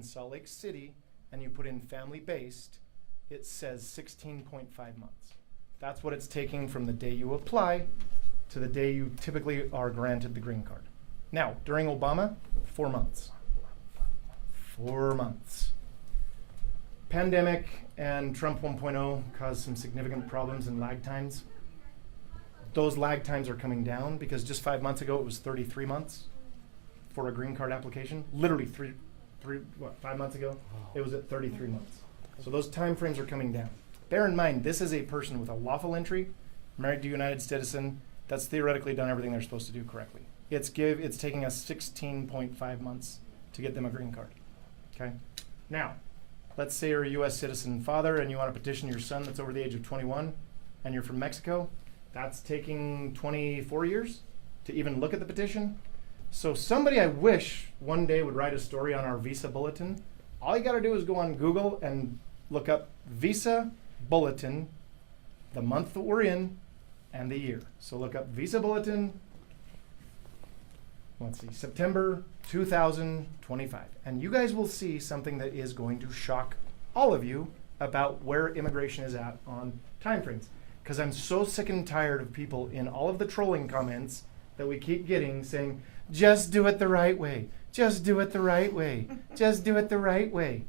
in Salt Lake City and you put in family-based, it says 16.5 months. That's what it's taking from the day you apply to the day you typically are granted the green card. Now, during Obama, 4 months. 4 months. Pandemic and Trump 1.0 caused some significant problems in lag times. Those lag times are coming down because just 5 months ago it was 33 months for a green card application. Literally 5 months ago it was at 33 months. So those time frames are coming down. Bear in mind, this is a person with a lawful entry, married to a United citizen, that's theoretically done everything they're supposed to do correctly. It's taking us 16.5 months to get them a green card. Okay. Now, let's say you're a U.S. citizen father and you want to petition your son that's over the age of 21 and you're from Mexico. That's taking 24 years to even look at the petition. So somebody I wish one day would write a story on our visa bulletin. All you got to do is go on Google and look up visa bulletin, the month that we're in, and the year. So look up visa bulletin, let's see, September 2025. And you guys will see something that is going to shock all of you about where immigration is at on timeframes. Because I'm so sick and tired of people in all of the trolling comments that we keep getting saying, just do it the right way. Just do it the right way. Just do it the right way.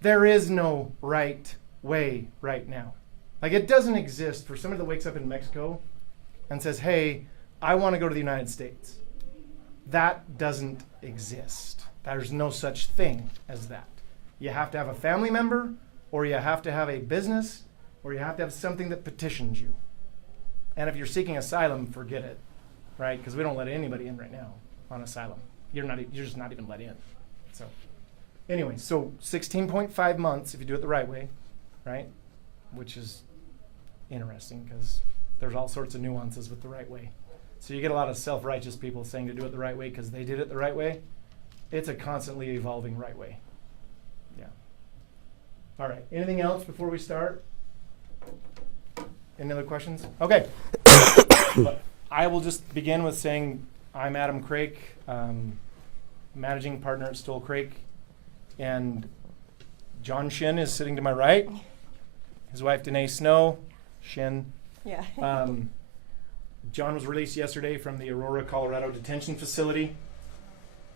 There is no right way right now. Like, it doesn't exist for somebody that wakes up in Mexico and says, hey, I want to go to the United States. That doesn't exist. There's no such thing as that. You have to have a family member, or you have to have a business, or you have to have something that petitions you. And if you're seeking asylum, forget it, right? Because we don't let anybody in right now on asylum. You're just not even let in. So anyway, so 16.5 months if you do it the right way, right? Which is interesting because there's all sorts of nuances with the right way. So you get a lot of self-righteous people saying to do it the right way because they did it the right way. It's a constantly evolving right way. Yeah. All right. Anything else before we start? Any other questions? Okay. I will just begin with saying I'm Adam Craik, managing partner at Stoll Craik, and John Shin is sitting to my right. His wife Danae Snow, Shin. Yeah. John was released yesterday from the Aurora, Colorado detention facility,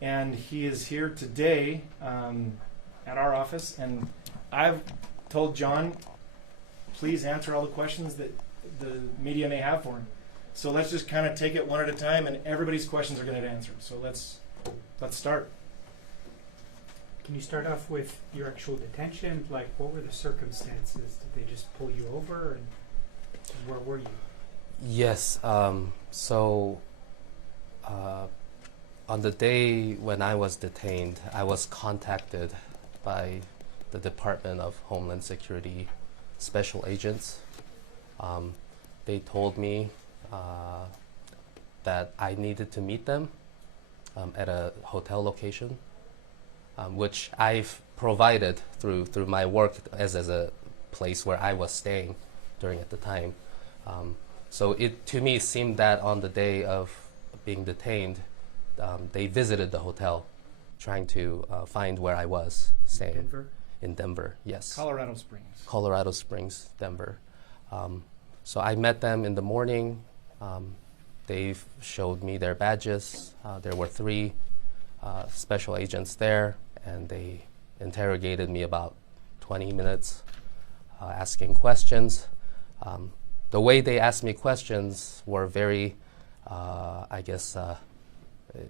and he is here today at our office. And I've told John, please answer all the questions that the media may have for him. So let's just kind of take it one at a time, and everybody's questions are going to get answered. So let's start. Can you start off with your actual detention? Like, what were the circumstances? Did they just pull you over, and where were you? Yes. So on the day when I was detained, I was contacted by the Department of Homeland Security special agents. They told me that I needed to meet them at a hotel location, which I've provided through my work as a place where I was staying during at the time. So to me, it seemed that on the day of being detained, they visited the hotel, trying to find where I was staying. Denver? In Denver, yes. Colorado Springs. Colorado Springs, Denver. So I met them in the morning. They showed me their badges. There were 3 special agents there, and they interrogated me about 20 minutes, asking questions. The way they asked me questions were very, I guess,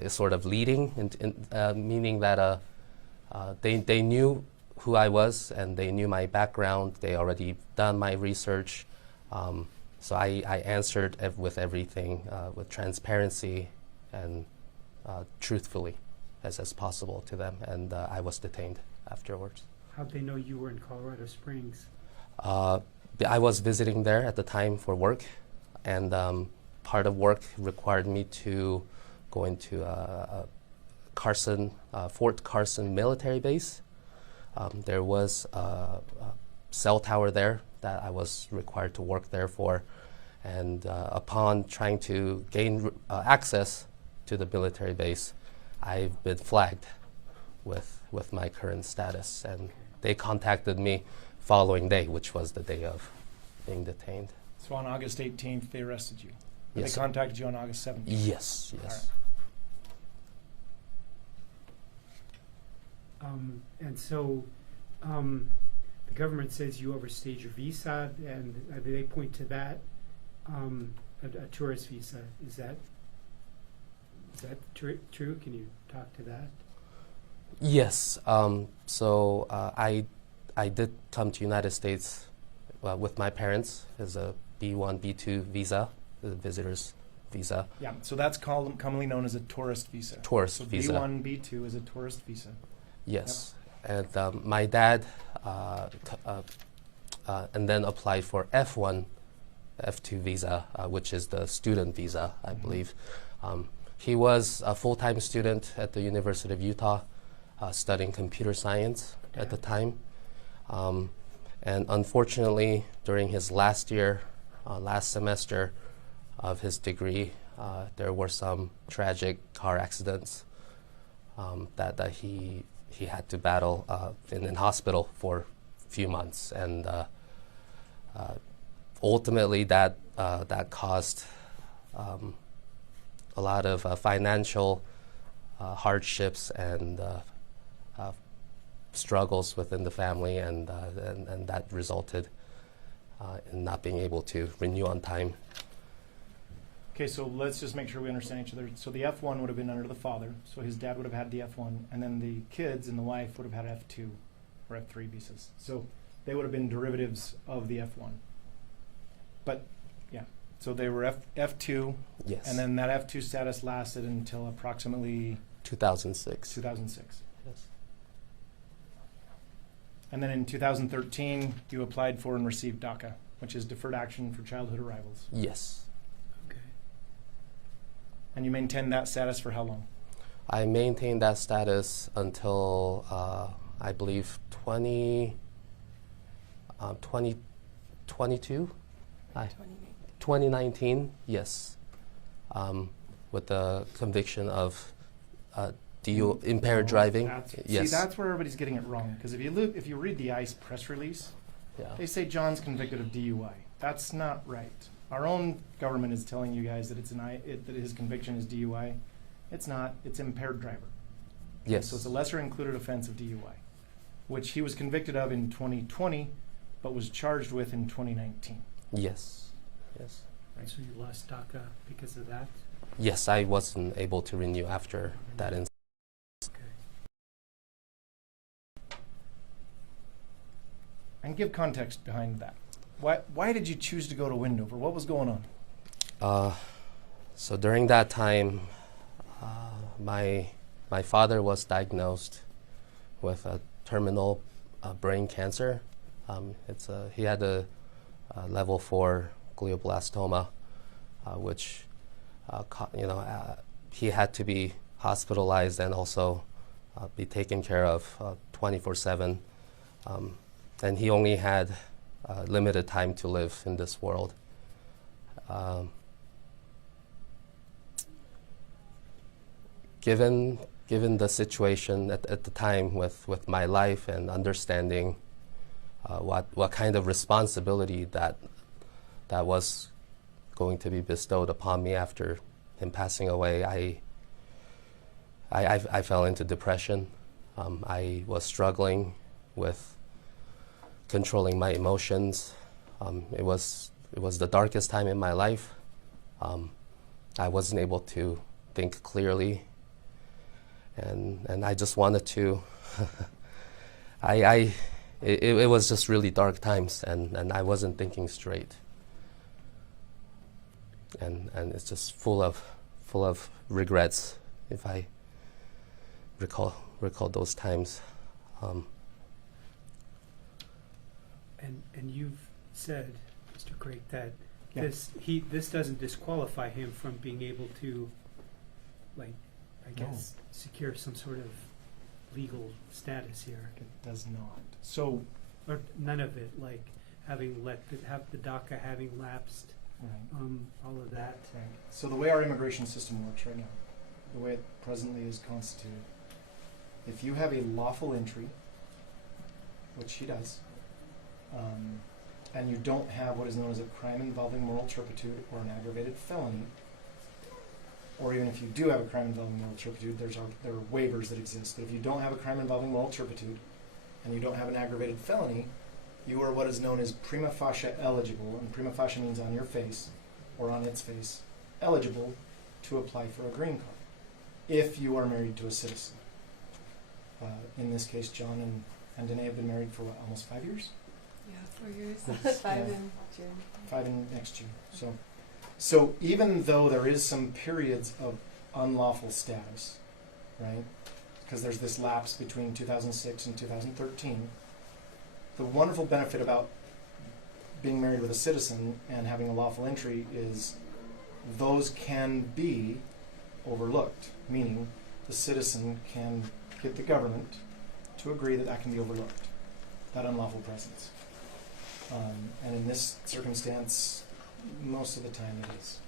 sort of leading, meaning that they knew who I was and they knew my background. They already done my research. So I answered with everything with transparency and truthfully as possible to them, and I was detained afterwards. How'd they know you were in Colorado Springs? I was visiting there at the time for work, and part of work required me to go into Fort Carson military base. There was a cell tower there that I was required to work there for, and upon trying to gain access to the military base, I've been flagged with with my current status, and they contacted me following day, which was the day of being detained. So on August 18th, they arrested you. Yes, They sir. contacted you on August 17th. Yes, All yes. And so, the government says you overstayed your visa, and they point to that, a tourist visa. Is that true? Can you talk to that? Yes. I did come to United States with my parents as a B1, B2 visa, the visitor's visa. Yeah, so that's commonly known as a tourist visa. Tourist So visa. B1, B2 is a tourist visa. Yes. And my dad and then applied for F1, F2 visa, which is the student visa, I believe. He was a full-time student at the University of Utah, studying computer science at the time. And unfortunately, during his last year, last semester of his degree, there were some tragic car accidents that he had to battle in hospital for a few months, and ultimately that caused a lot of financial hardships and struggles within the family, and that resulted in not being able to renew on time. Okay, so let's just make sure we understand each other. So the F1 would have been under the father, so his dad would have had the F1, and then the kids and the wife would have had F2 or F3 visas. So they would have been derivatives of the F1. But, yeah, so they were F2, Yes. and then that F2 status lasted until approximately 2006. 2006. Yes. And then in 2013, you applied for and received DACA, which is Deferred Action for Childhood Arrivals. Yes. Okay. And you maintained that status for how long? I maintained that status until I believe 2022? 2019, yes. With the conviction of impaired driving. Yes. See, that's where everybody's getting it wrong. Because if you read the ICE press release, Yeah. they say John's convicted of DUI. That's not right. Our own government is telling you guys that that his conviction is DUI. It's not. It's impaired driver. Yes. So it's a lesser included offense of DUI, which he was convicted of in 2020, but was charged with in 2019. Yes. Yes. Right. So you lost DACA because of that? Yes, I wasn't able to renew after that incident. Okay. And give context behind that. Why did you choose to go to Windover? What was going on? So during that time, my father was diagnosed with a terminal brain cancer. He had a level 4 glioblastoma, which he had to be hospitalized and also be taken care of 24/7. And he only had limited time to live in this world. Given the situation at the time with my life and understanding what kind of responsibility that was going to be bestowed upon me after him passing away, I fell into depression. I was struggling with controlling my emotions. It was the darkest time in my life. I wasn't able to think clearly, and I just wanted to. It was just really dark times, and I wasn't thinking straight. And it's just full of regrets if I recall those times. And you've said, Mr. Craig, that Yeah. this doesn't disqualify him from being able to, like, I guess, secure some sort of legal status here, It does not. So, or none of it, like having the DACA having lapsed, all of that. So the way our immigration system works right now, the way it presently is constituted, if you have a lawful entry, which he does, and you don't have what is known as a crime involving moral turpitude or an aggravated felony, or even if you do have a crime involving moral turpitude, there are waivers that exist. But if you don't have a crime involving moral turpitude and you don't have an aggravated felony, you are what is known as prima facie eligible, and prima facie means on your face or on its face, eligible to apply for a green card if you are married to a citizen. In this case, John and Danae have been married for what, almost 5 years? Yeah, 4 years. Yes. 5 Yeah. in June. 5 in next June. So even though there is some periods of unlawful status, right? Because there's this lapse between 2006 and 2013. The wonderful benefit about being married with a citizen and having a lawful entry is those can be overlooked, meaning the citizen can get the government to agree that that can be overlooked, that unlawful presence. And in this circumstance, most of the time it is.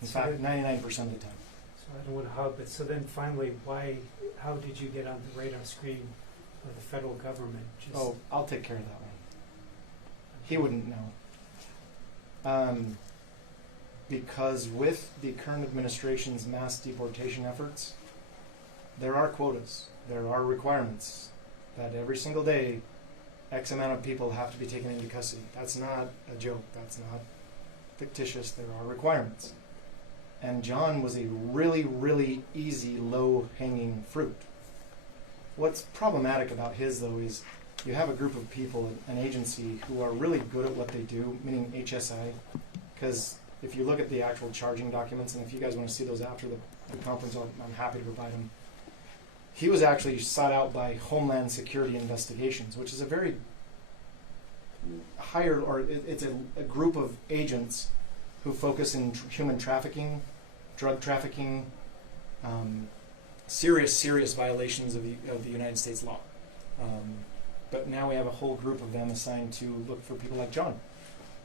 In So fact, 99% of the time. So I don't want to hug, but so then finally, how did you get on the radar screen of the federal government? Oh, I'll take care of that one. He wouldn't know. Because with the current administration's mass deportation efforts, there are quotas, there are requirements that every single day X amount of people have to be taken into custody. That's not a joke, that's not fictitious, there are requirements. And John was a really, really easy, low-hanging fruit. What's problematic about his, though, is you have a group of people, an agency, who are really good at what they do, meaning HSI, because if you look at the actual charging documents, and if you guys want to see those after the conference, I'm happy to provide them. He was actually sought out by Homeland Security Investigations, which is a very it's a group of agents who focus in human trafficking, drug trafficking, serious violations of the United States law. But now we have a whole group of them assigned to look for people like John.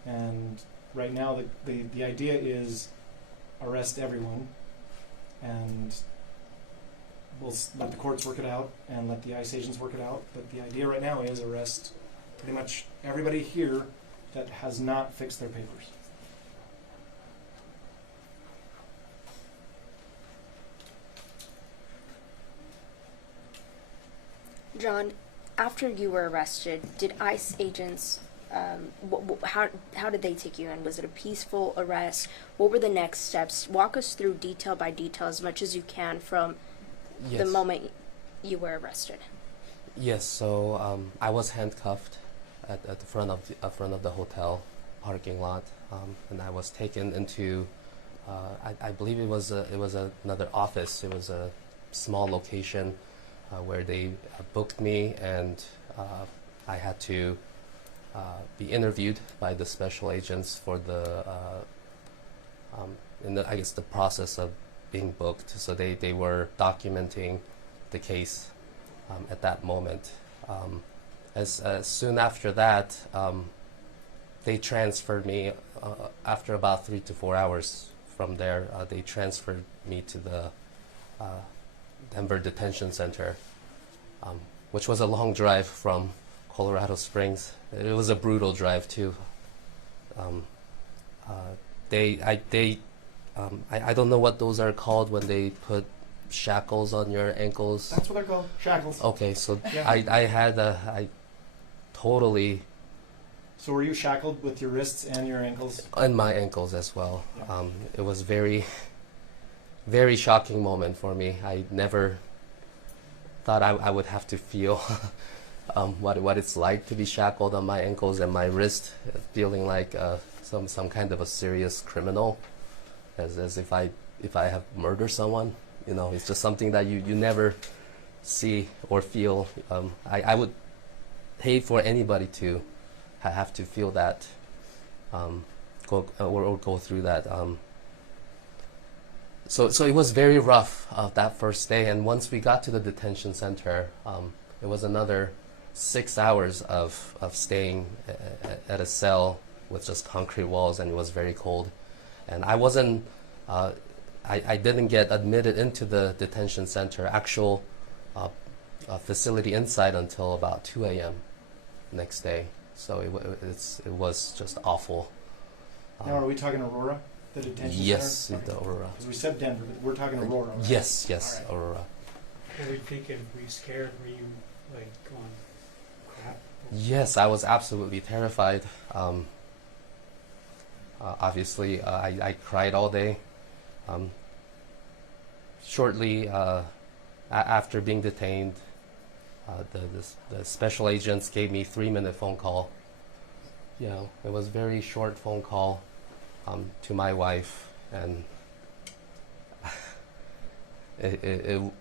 And right now the idea is arrest everyone, and we'll let the courts work it out and let the ICE agents work it out. But the idea right now is arrest pretty much everybody here that has not fixed their papers. John, after you were arrested, did ICE agents, how did they take you in? Was it a peaceful arrest? What were the next steps? Walk us through detail by detail as much as you can from Yes. the moment you were arrested. Yes, so I was handcuffed at the front of the hotel parking lot, and I was taken into, I believe it was another office. It was a small location where they booked me, and I had to be interviewed by the special agents for the the process of being booked. So they were documenting the case at that moment. As soon after that, they transferred me. After about 3 to 4 hours from there, they transferred me to the Denver Detention Center, which was a long drive from Colorado Springs. It was a brutal drive too. I don't know what those are called when they put shackles on your ankles. That's what they're called, shackles. Okay, so Yeah. I totally, So were you shackled with your wrists and your ankles? and my ankles as well. Yeah. It was very, very shocking moment for me. I never thought I would have to feel what it's like to be shackled on my ankles and my wrist, feeling like some kind of a serious criminal, as if I have murdered someone. You know, it's just something that you never see or feel. I would hate for anybody to have to feel that, go through that. So it was very rough that first day, and once we got to the detention center, it was another 6 hours of staying at a cell with just concrete walls, and it was very cold. And I wasn't, I didn't get admitted into the detention center. Actual facility inside until about 2 a.m. next day. So it was just awful. Now, are we talking Aurora, the detention Yes, center? the Aurora. Because we said Denver, but we're talking Aurora, right? Yes, All right. Aurora. What were you thinking? Were you scared? Were you like going, crap? Yes, I was absolutely terrified. Obviously, I cried all day. Shortly after being detained, the special agents gave me a 3-minute phone call. You know, it was a very short phone call to my wife, and it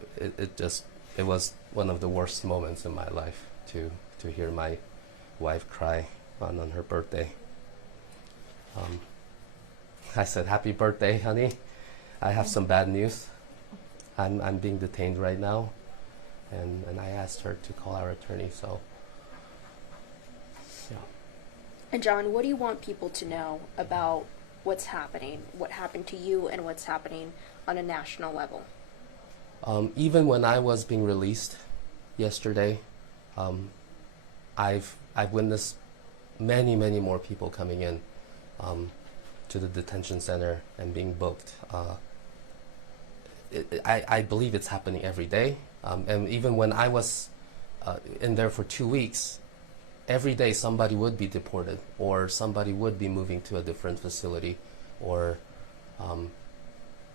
was one of the worst moments in my life to hear my wife cry on her birthday. I said, "Happy birthday, honey. I have some bad news. I'm being detained right now." And I asked her to call our attorney, so yeah. And John, what do you want people to know about what's happening, what happened to you, and what's happening on a national level? Even when I was being released yesterday, I've witnessed many more people coming in to the detention center and being booked. I believe it's happening every day. And even when I was in there for 2 weeks, every day somebody would be deported, or somebody would be moving to a different facility, or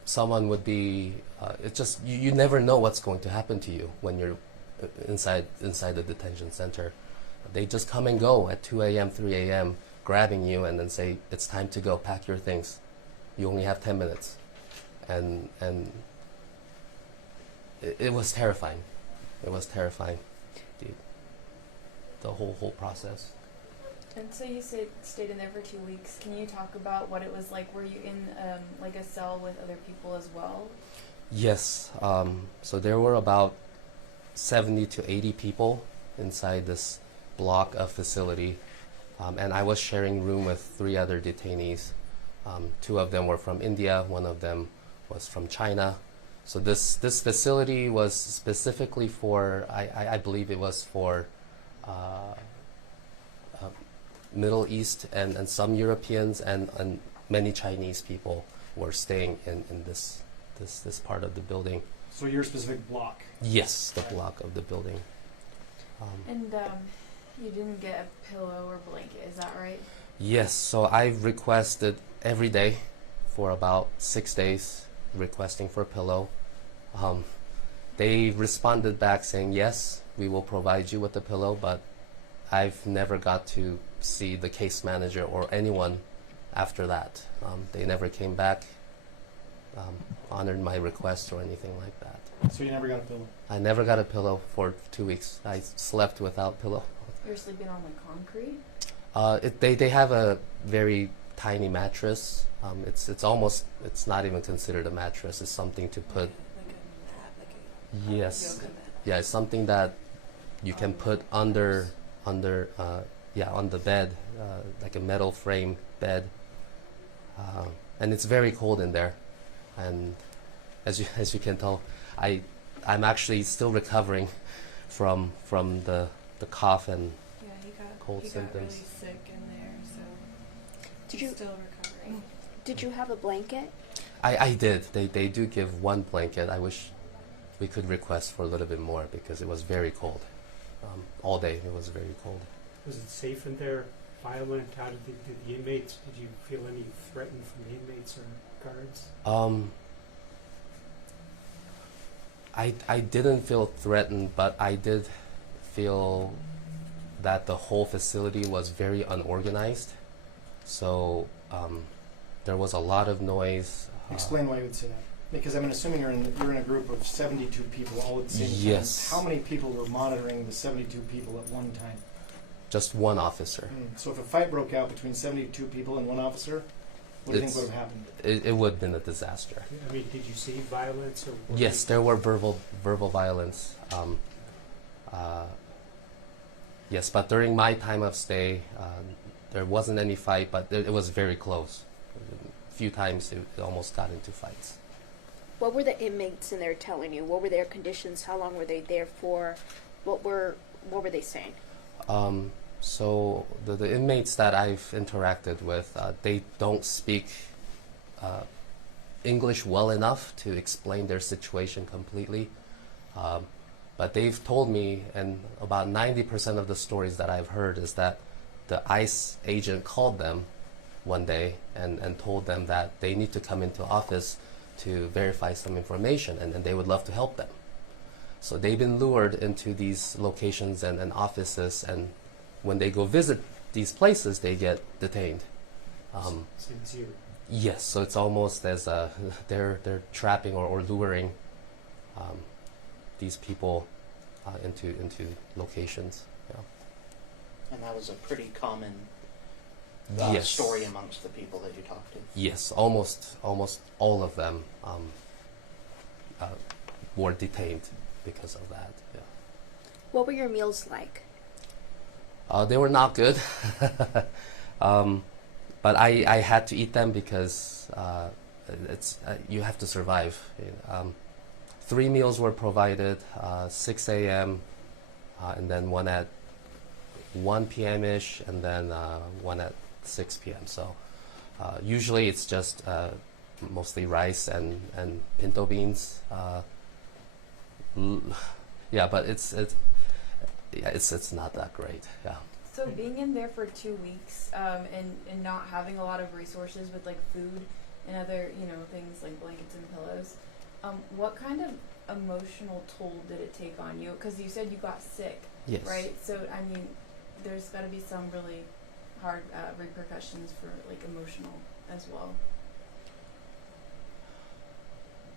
someone would be. It's just you never know what's going to happen to you when you're inside the detention center. They just come and go at 2 a.m., 3 a.m., grabbing you and then say, "It's time to go. Pack your things. You only have 10 minutes," and it was terrifying. It was terrifying. The whole process. And so you stayed in there for 2 weeks. Can you talk about what it was like? Were you in like a cell with other people as well? Yes. So there were about 70 to 80 people inside this block of facility, and I was sharing room with 3 other detainees. 2 of them were from India. 1 of them was from China. So this facility was specifically for, I believe it was for Middle East and some Europeans and many Chinese people were staying in this part of the building. So your specific block. Yes, the block of the building. And you didn't get a pillow or blanket, is that right? Yes, so I requested every day for about 6 days, requesting for a pillow. They responded back saying, "Yes, we will provide you with a pillow," but I've never got to see the case manager or anyone after that. They never came back, honored my request or anything like that. So you never got a pillow? I never got a pillow for 2 weeks. I slept without pillow. You're sleeping on like concrete? They have a very tiny mattress. It's not even considered a mattress. It's something to put. Yes, yeah, it's something that you can put under on the bed, like a metal frame bed, and it's very cold in there. And as you can tell, I'm actually still recovering from the cough and cold symptoms. Really sick in there, so Did you still recovering. did you have a blanket? I did. They do give 1 blanket. I wish we could request for a little bit more because it was very cold. All day it was very cold. Was it safe in there? Violent? How did the inmates? Did you feel any threatened from the inmates or guards? I didn't feel threatened, but I did feel that the whole facility was very unorganized. So there was a lot of noise. Explain why you would say that. Because I'm assuming you're in a group of 72 people all at the same Yes. time. How many people were monitoring the 72 people at one time? Just 1 officer. So if a fight broke out between 72 people and 1 officer, what do you think would have happened? It would have been a disaster. I mean, did you see violence? Or Yes, there were verbal violence. Yes, but during my time of stay, there wasn't any fight, but it was very close. A few times it almost got into fights. What were the inmates in there telling you? What were their conditions? How long were they there for? What were they saying? So the inmates that I've interacted with, they don't speak English well enough to explain their situation completely. But they've told me, and about 90% of the stories that I've heard is that the ICE agent called them one day and told them that they need to come into office to verify some information, and they would love to help them. So they've been lured into these locations and offices, and when they go visit these places, they get detained. Same as you. Yes, so it's almost as they're trapping or luring these people into locations. Yeah. And that was a pretty common Yes. story amongst the people that you talked to. Yes, almost all of them were detained because of that. Yeah. What were your meals like? They were not good, but I had to eat them because it's you have to survive. 3 meals were provided, 6 a.m. And then one at 1 p.m. ish, and then one at 6 p.m. So usually it's just mostly rice and pinto beans. Yeah, but it's not that great. Yeah. So being in there for 2 weeks, and not having a lot of resources with like food and other, things like blankets and pillows, what kind of emotional toll did it take on you? Because you said you got sick, Yes. right? So I mean, there's got to be some really hard repercussions for like emotional as well.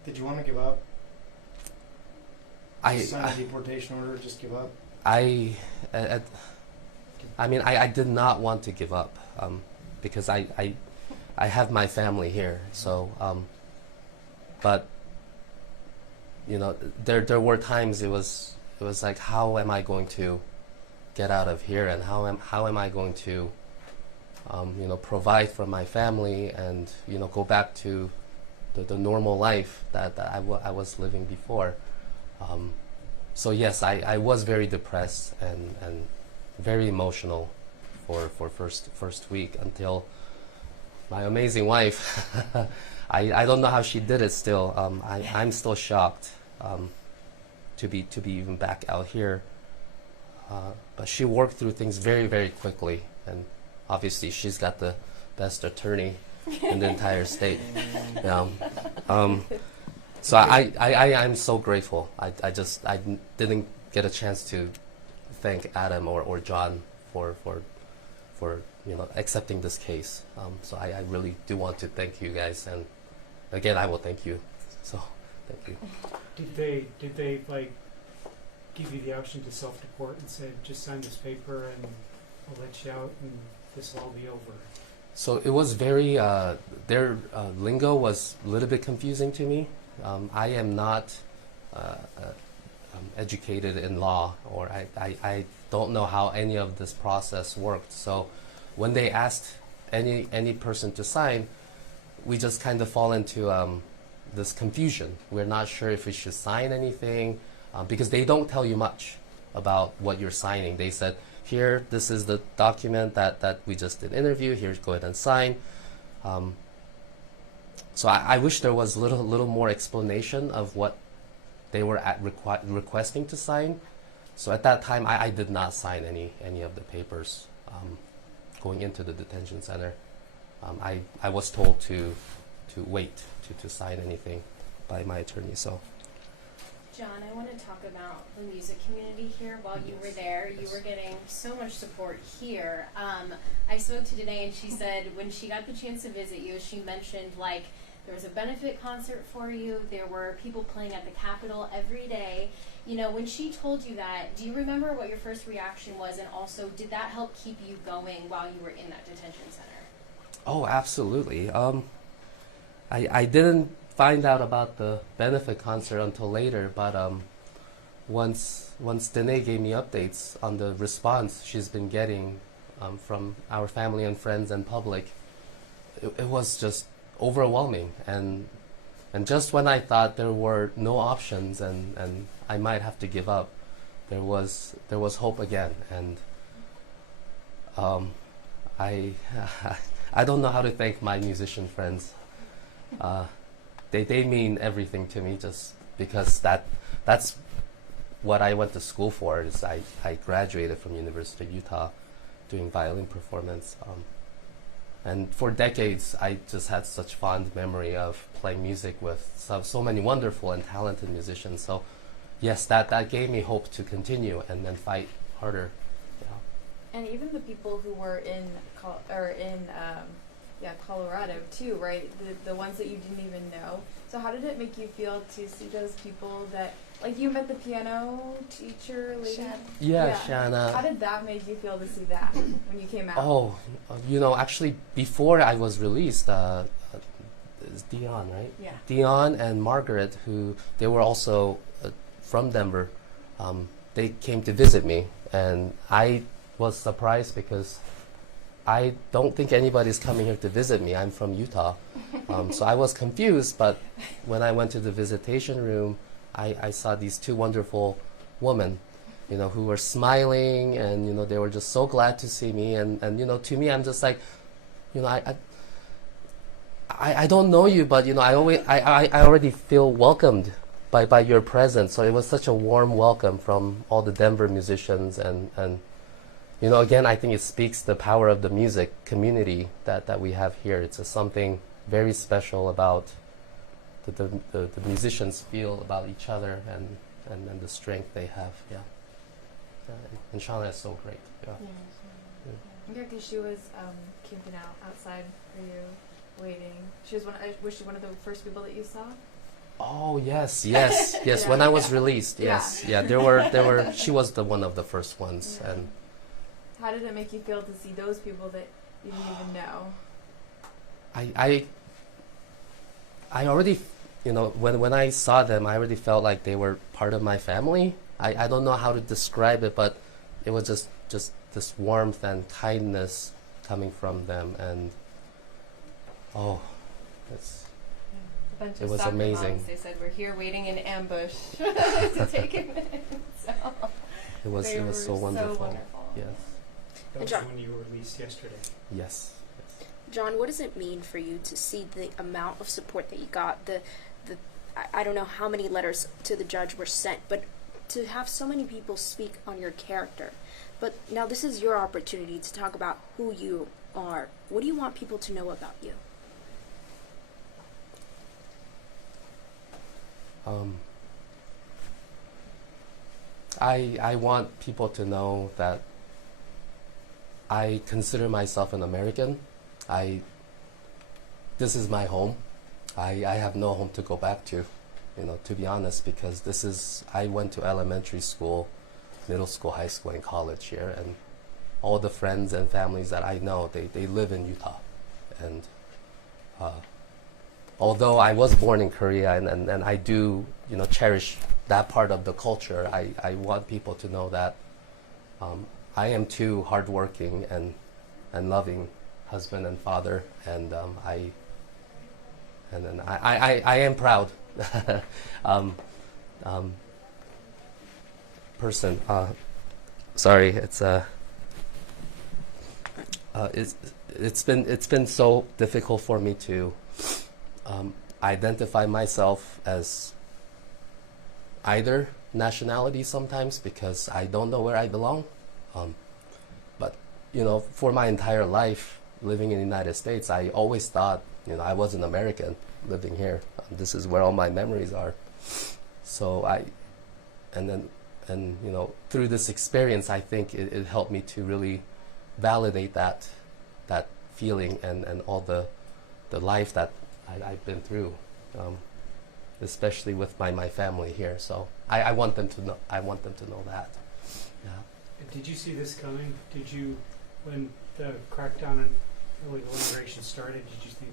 Did you want to give up? I Sign a deportation order, just give up? I mean, I did not want to give up because I have my family here. So, but there were times it was like, how am I going to get out of here, and how am I going to provide for my family and go back to the normal life that I was living before. So yes, I was very depressed and very emotional for first week until my amazing wife. I don't know how she did it still. I'm still shocked to be even back out here. But she worked through things very, very quickly, and obviously she's got the best attorney in the entire state. So I'm so grateful. I didn't get a chance to thank Adam or John for accepting this case. So I really do want to thank you guys, and again I will thank you. So thank you. Did they like give you the option to self-deport and said just sign this paper and I'll let you out and this will all be over? So it was very their lingo was a little bit confusing to me. I am not educated in law, or I don't know how any of this process worked. So when they asked any person to sign, we just kind of fall into this confusion. We're not sure if we should sign anything because they don't tell you much about what you're signing. They said, here, this is the document that we just did interview. Here, go ahead and sign. So I wish there was a little more explanation of what they were requesting to sign. So at that time, I did not sign any of the papers going into the detention center. I was told to wait to sign anything by my attorney. So. John, I want to talk about the music community here. While you were there, you were getting so much support here. I spoke to Danae, and she said when she got the chance to visit you, she mentioned like there was a benefit concert for you. There were people playing at the Capitol every day. When she told you that, do you remember what your first reaction was? And also, did that help keep you going while you were in that detention center? Oh, absolutely. I didn't find out about the benefit concert until later, but once Danae gave me updates on the response she's been getting from our family and friends and public, it was just overwhelming. And And just when I thought there were no options and I might have to give up, there was hope again. And I I don't know how to thank my musician friends. They mean everything to me, just because that's what I went to school for. Is I graduated from University of Utah doing violin performance. And for decades, I just had such fond memory of playing music with so many wonderful and talented musicians. So, yes, that gave me hope to continue and then fight harder. Yeah. And even the people who were in Colorado too, right? The ones that you didn't even know. So how did it make you feel to see those people that, like, you met the piano teacher lady? Yeah, Shanna. How did that make you feel to see that when you came out? Oh, actually, before I was released, it's Dion, right? Yeah. Dion and Margaret, who they were also from Denver, they came to visit me, and I was surprised because I don't think anybody's coming here to visit me. I'm from Utah, so I was confused. But when I went to the visitation room, I saw these two wonderful women, who were smiling, and they were just so glad to see me. And to me, I'm just like, I don't know you, but I already feel welcomed by your presence. So it was such a warm welcome from all the Denver musicians, and again, I think it speaks the power of the music community that we have here. It's just something very special about the musicians feel about each other and the strength they have. Yeah. And Shauna is so great. Yeah. Yeah, because she was camping out outside for you, waiting. Was she one of the first people that you saw? Oh yes. Yeah. When I was released, yes, yeah. There were. She was one of the first ones, Yeah. and. How did it make you feel to see those people that you didn't even know? I already, when I saw them, I already felt like they were part of my family. I don't know how to describe it, but it was just this warmth and kindness coming from them, and A bunch It of was soccer amazing. moms, they said, we're here waiting in ambush to take him in. So it was they were so wonderful. So wonderful. Yes, That was John- when you were released yesterday. yes. John, what does it mean for you to see the amount of support that you got? I don't know how many letters to the judge were sent, but to have so many people speak on your character. But now this is your opportunity to talk about who you are. What do you want people to know about you? I want people to know that I consider myself an American. This is my home. I have no home to go back to, to be honest, because I went to elementary school, middle school, high school, and college here, and all the friends and families that I know, they live in Utah. And although I was born in Korea and I do, cherish that part of the culture, I want people to know that I am too hardworking and loving husband and father, and I am proud person. Sorry, it's been so difficult for me to identify myself as either nationality sometimes, because I don't know where I belong. But for my entire life living in the United States, I always thought I was an American living here. This is where all my memories are. So through this experience, I think it helped me to really validate that feeling and all the life that I've been through, especially with my family here. So I want them to know. I want them to know that. Yeah. Did you see this coming? Did you, when the crackdown on illegal immigration started, did you think,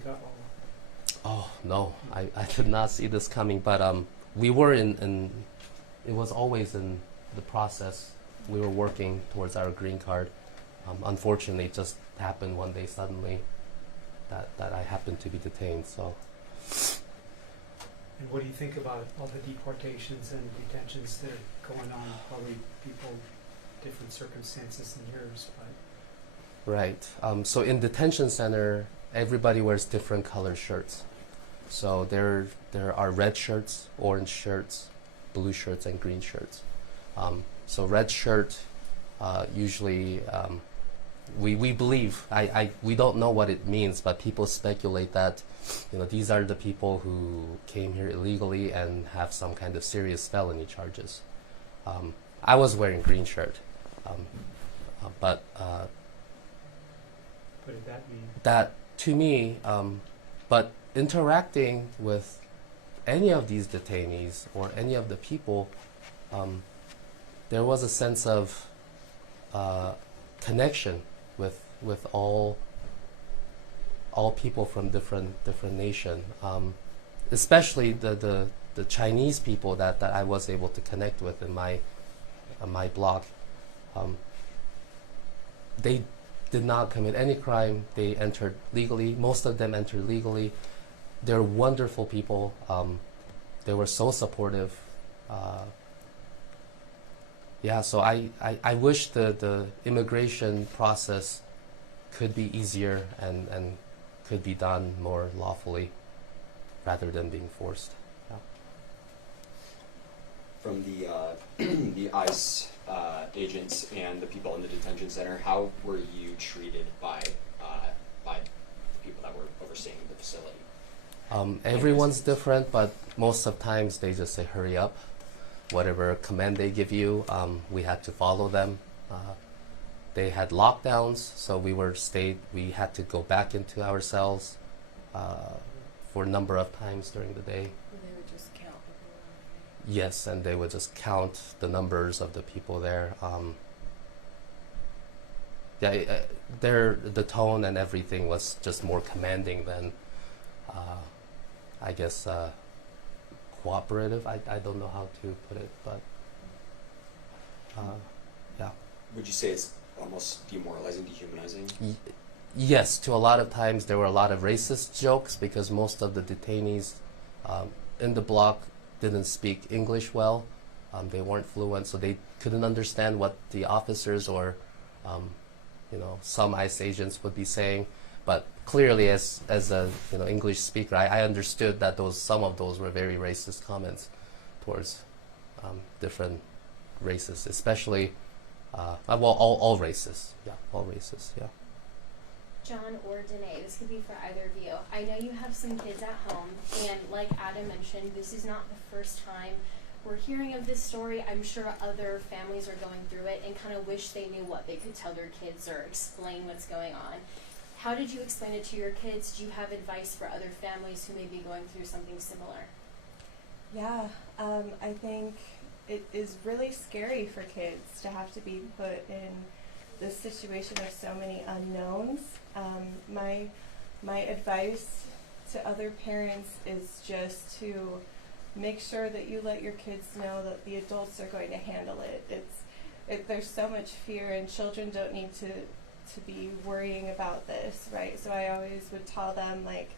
Oh no, I did not see this coming. But we were in. It was always in the process. We were working towards our green card. Unfortunately, it just happened one day suddenly that I happened to be detained. So And what do you think about all the deportations and detentions that are going on? Probably people, different circumstances than yours, but Right. So in detention center, everybody wears different color shirts. So there are red shirts, orange shirts, blue shirts, and green shirts. So red shirt, usually we believe, we don't know what it means, but people speculate that these are the people who came here illegally and have some kind of serious felony charges. I was wearing green shirt, but what did that mean? that to me, but interacting with any of these detainees or any of the people, there was a sense of connection with all people from different nation, especially the Chinese people that I was able to connect with in my block. They did not commit any crime. They entered legally. Most of them entered legally. They're wonderful people. They were so supportive. So I wish the immigration process could be easier and could be done more lawfully rather than being forced. Yeah. From the ICE agents and the people in the detention center, how were you treated by the people that were overseeing the facility? Everyone's different, but most of times they just say hurry up. Whatever command they give you, we had to follow them. They had lockdowns, so we had to go back into our cells for a number of times during the day. They would just count people. Yes, and they would just count the numbers of the people there. The tone and everything was just more commanding than, I guess, cooperative. I don't know how to put it, but yeah. Would you say it's almost demoralizing, dehumanizing? Yes, to a lot of times there were a lot of racist jokes because most of the detainees in the block didn't speak English well. They weren't fluent, so they couldn't understand what the officers or some ICE agents would be saying. But clearly, as a English speaker, I understood that some of those were very racist comments towards different races, especially all races. Yeah, all races. Yeah. John or Danae, this could be for either of you. I know you have some kids at home, and like Adam mentioned, this is not the first time we're hearing of this story. I'm sure other families are going through it and kind of wish they knew what they could tell their kids or explain what's going on. How did you explain it to your kids? Do you have advice for other families who may be going through something similar? Yeah, I think it is really scary for kids to have to be put in this situation of so many unknowns. My advice to other parents is just to make sure that you let your kids know that the adults are going to handle it. There's so much fear, and children don't need to be worrying about this, right? So I always would tell them, like,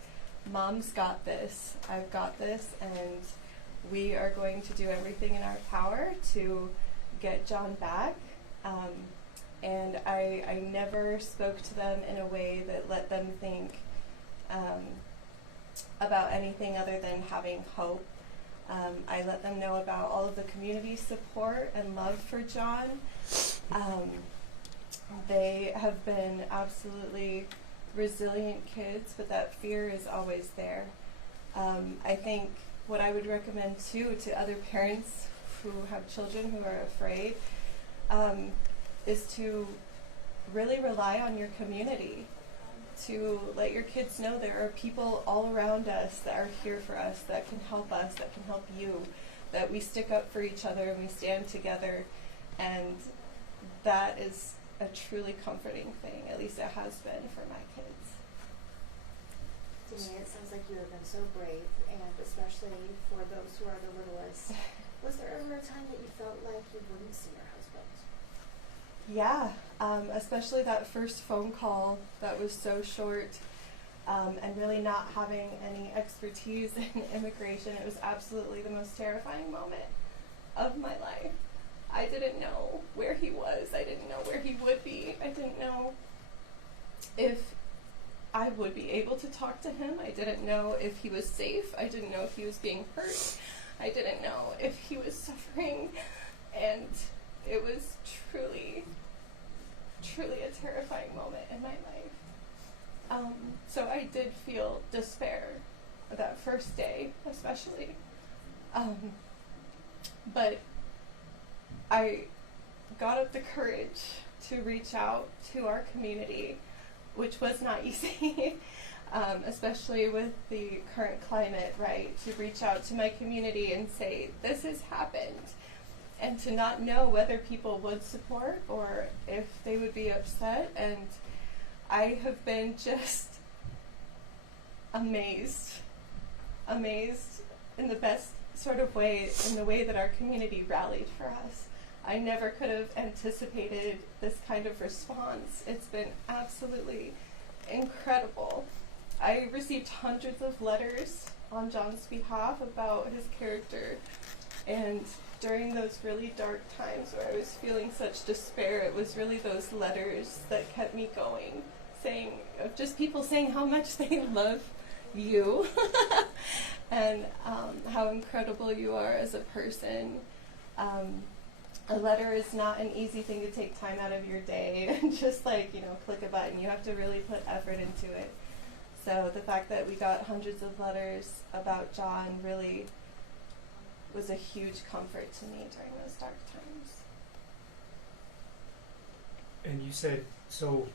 Mom's got this, I've got this, and we are going to do everything in our power to get John back. And I never spoke to them in a way that let them think about anything other than having hope. I let them know about all of the community support and love for John. They have been absolutely resilient kids, but that fear is always there. I think what I would recommend too to other parents who have children who are afraid is to really rely on your community, to let your kids know there are people all around us that are here for us, that can help you, that we stick up for each other and we stand together, and that is a truly comforting thing. At least it has been for my kids. Danae, it sounds like you have been so brave, and especially for those who are the littlest. Was there ever a time that you felt like you wouldn't see your husband? Yeah, especially that first phone call that was so short. and really not having any expertise in immigration, it was absolutely the most terrifying moment of my life. I didn't know where he was. I didn't know where he would be. I didn't know if I would be able to talk to him. I didn't know if he was safe. I didn't know if he was being hurt. I didn't know if he was suffering. And it was truly, truly a terrifying moment in my life. So I did feel despair that first day, especially. But I got up the courage to reach out to our community, which was not easy, especially with the current climate, right? To reach out to my community and say, this has happened, and to not know whether people would support or if they would be upset. And I have been just amazed in the best sort of way, in the way that our community rallied for us. I never could have anticipated this kind of response. It's been absolutely incredible. I received hundreds of letters on John's behalf about his character, and during those really dark times where I was feeling such despair, it was really those letters that kept me going, saying, just people saying how much they love you and how incredible you are as a person. A letter is not an easy thing to take time out of your day and just click a button. You have to really put effort into it. So the fact that we got hundreds of letters about John really was a huge comfort to me during those dark times. And you said, so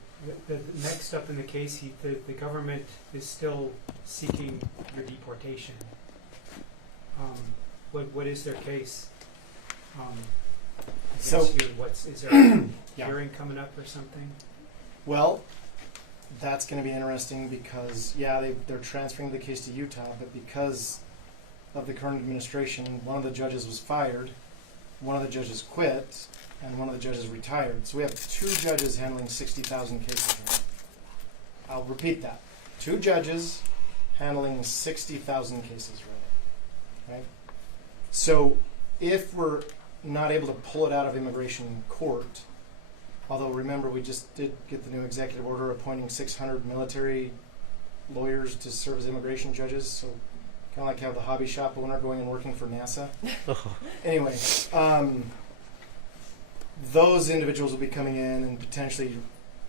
the next up in the case, the government is still seeking your deportation. What is their case? Is there a hearing coming up or something? Well, that's going to be interesting because, they're transferring the case to Utah, but because of the current administration, one of the judges was fired, one of the judges quit, and one of the judges retired. So we have 2 judges handling 60,000 cases right now. I'll repeat that. 2 judges handling 60,000 cases right now. Right? So if we're not able to pull it out of immigration court, although remember we just did get the new executive order appointing 600 military lawyers to serve as immigration judges, so kind of like how the hobby shop owner going and working for NASA. Anyway, those individuals will be coming in and potentially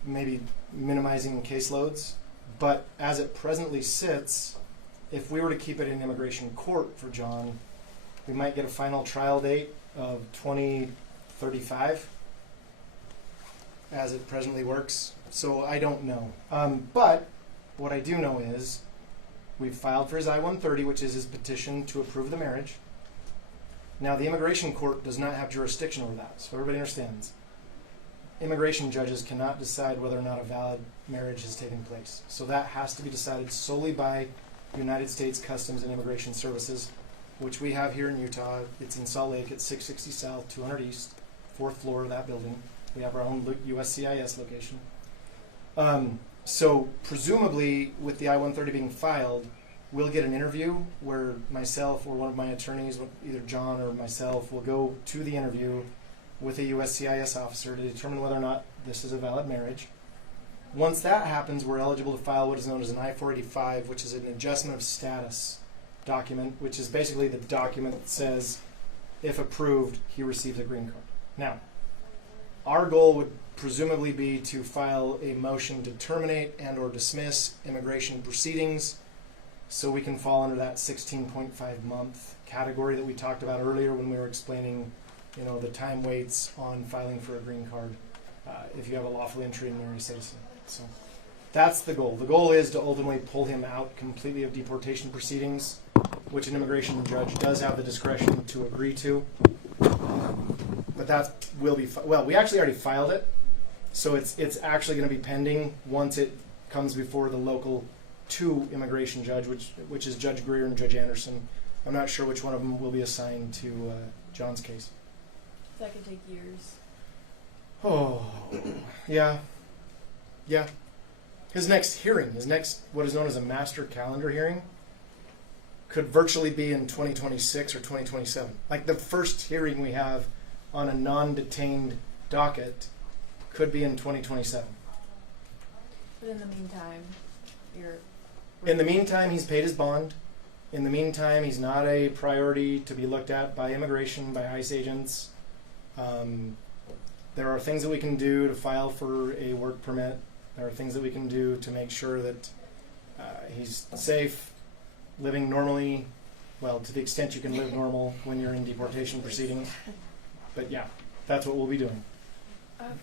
maybe minimizing caseloads, but as it presently sits, if we were to keep it in immigration court for John, we might get a final trial date of 2035 as it presently works. So I don't know. But what I do know is we've filed for his I-130, which is his petition to approve the marriage. Now, the immigration court does not have jurisdiction over that, so everybody understands. Immigration judges cannot decide whether or not a valid marriage has taken place. So that has to be decided solely by United States Customs and Immigration Services, which we have here in Utah. It's in Salt Lake at 660 South, 200 East, 4th floor of that building. We have our own USCIS location. So presumably, with the I-130 being filed, we'll get an interview where myself or one of my attorneys, either John or myself, will go to the interview with a USCIS officer to determine whether or not this is a valid marriage. Once that happens, we're eligible to file what is known as an I-485, which is an adjustment of status document, which is basically the document that says, if approved, he receives a green card. Now, our goal would presumably be to file a motion to terminate and or dismiss immigration proceedings so we can fall under that 16.5 month category that we talked about earlier when we were explaining, the time waits on filing for a green card if you have a lawful entry and married citizen. So that's the goal. The goal is to ultimately pull him out completely of deportation proceedings, which an immigration judge does have the discretion to agree to. But that will be, we actually already filed it, so it's actually going to be pending once it comes before the local 2 immigration judge, which is Judge Greer and Judge Anderson. I'm not sure which one of them will be assigned to John's case. That could take years. Oh, yeah. his next hearing, his next what is known as a master calendar hearing, could virtually be in 2026 or 2027. Like the first hearing we have on a non-detained docket could be in 2027. But in the meantime, you're. In the meantime, he's paid his bond. In the meantime, he's not a priority to be looked at by immigration, by ICE agents. There are things that we can do to file for a work permit. There are things that we can do to make sure that he's safe, living normally, well, to the extent you can live normal when you're in deportation proceedings. But yeah, that's what we'll be doing.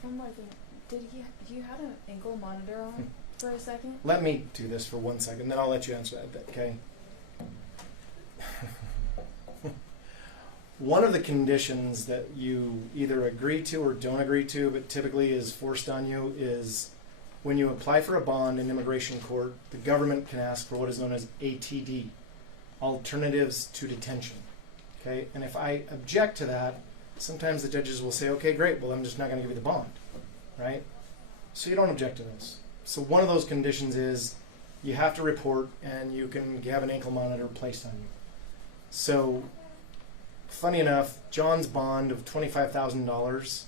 One more thing. You had an ankle monitor on for a second? Let me do this for 1 second, then I'll let you answer that, okay? One of the conditions that you either agree to or don't agree to, but typically is forced on you, is when you apply for a bond in immigration court, the government can ask for what is known as ATD, alternatives to detention. Okay, and if I object to that, sometimes the judges will say, okay, great, well, I'm just not going to give you the bond, right? So you don't object to this. So one of those conditions is you have to report and you can have an ankle monitor placed on you. So, funny enough, John's bond of $25,000,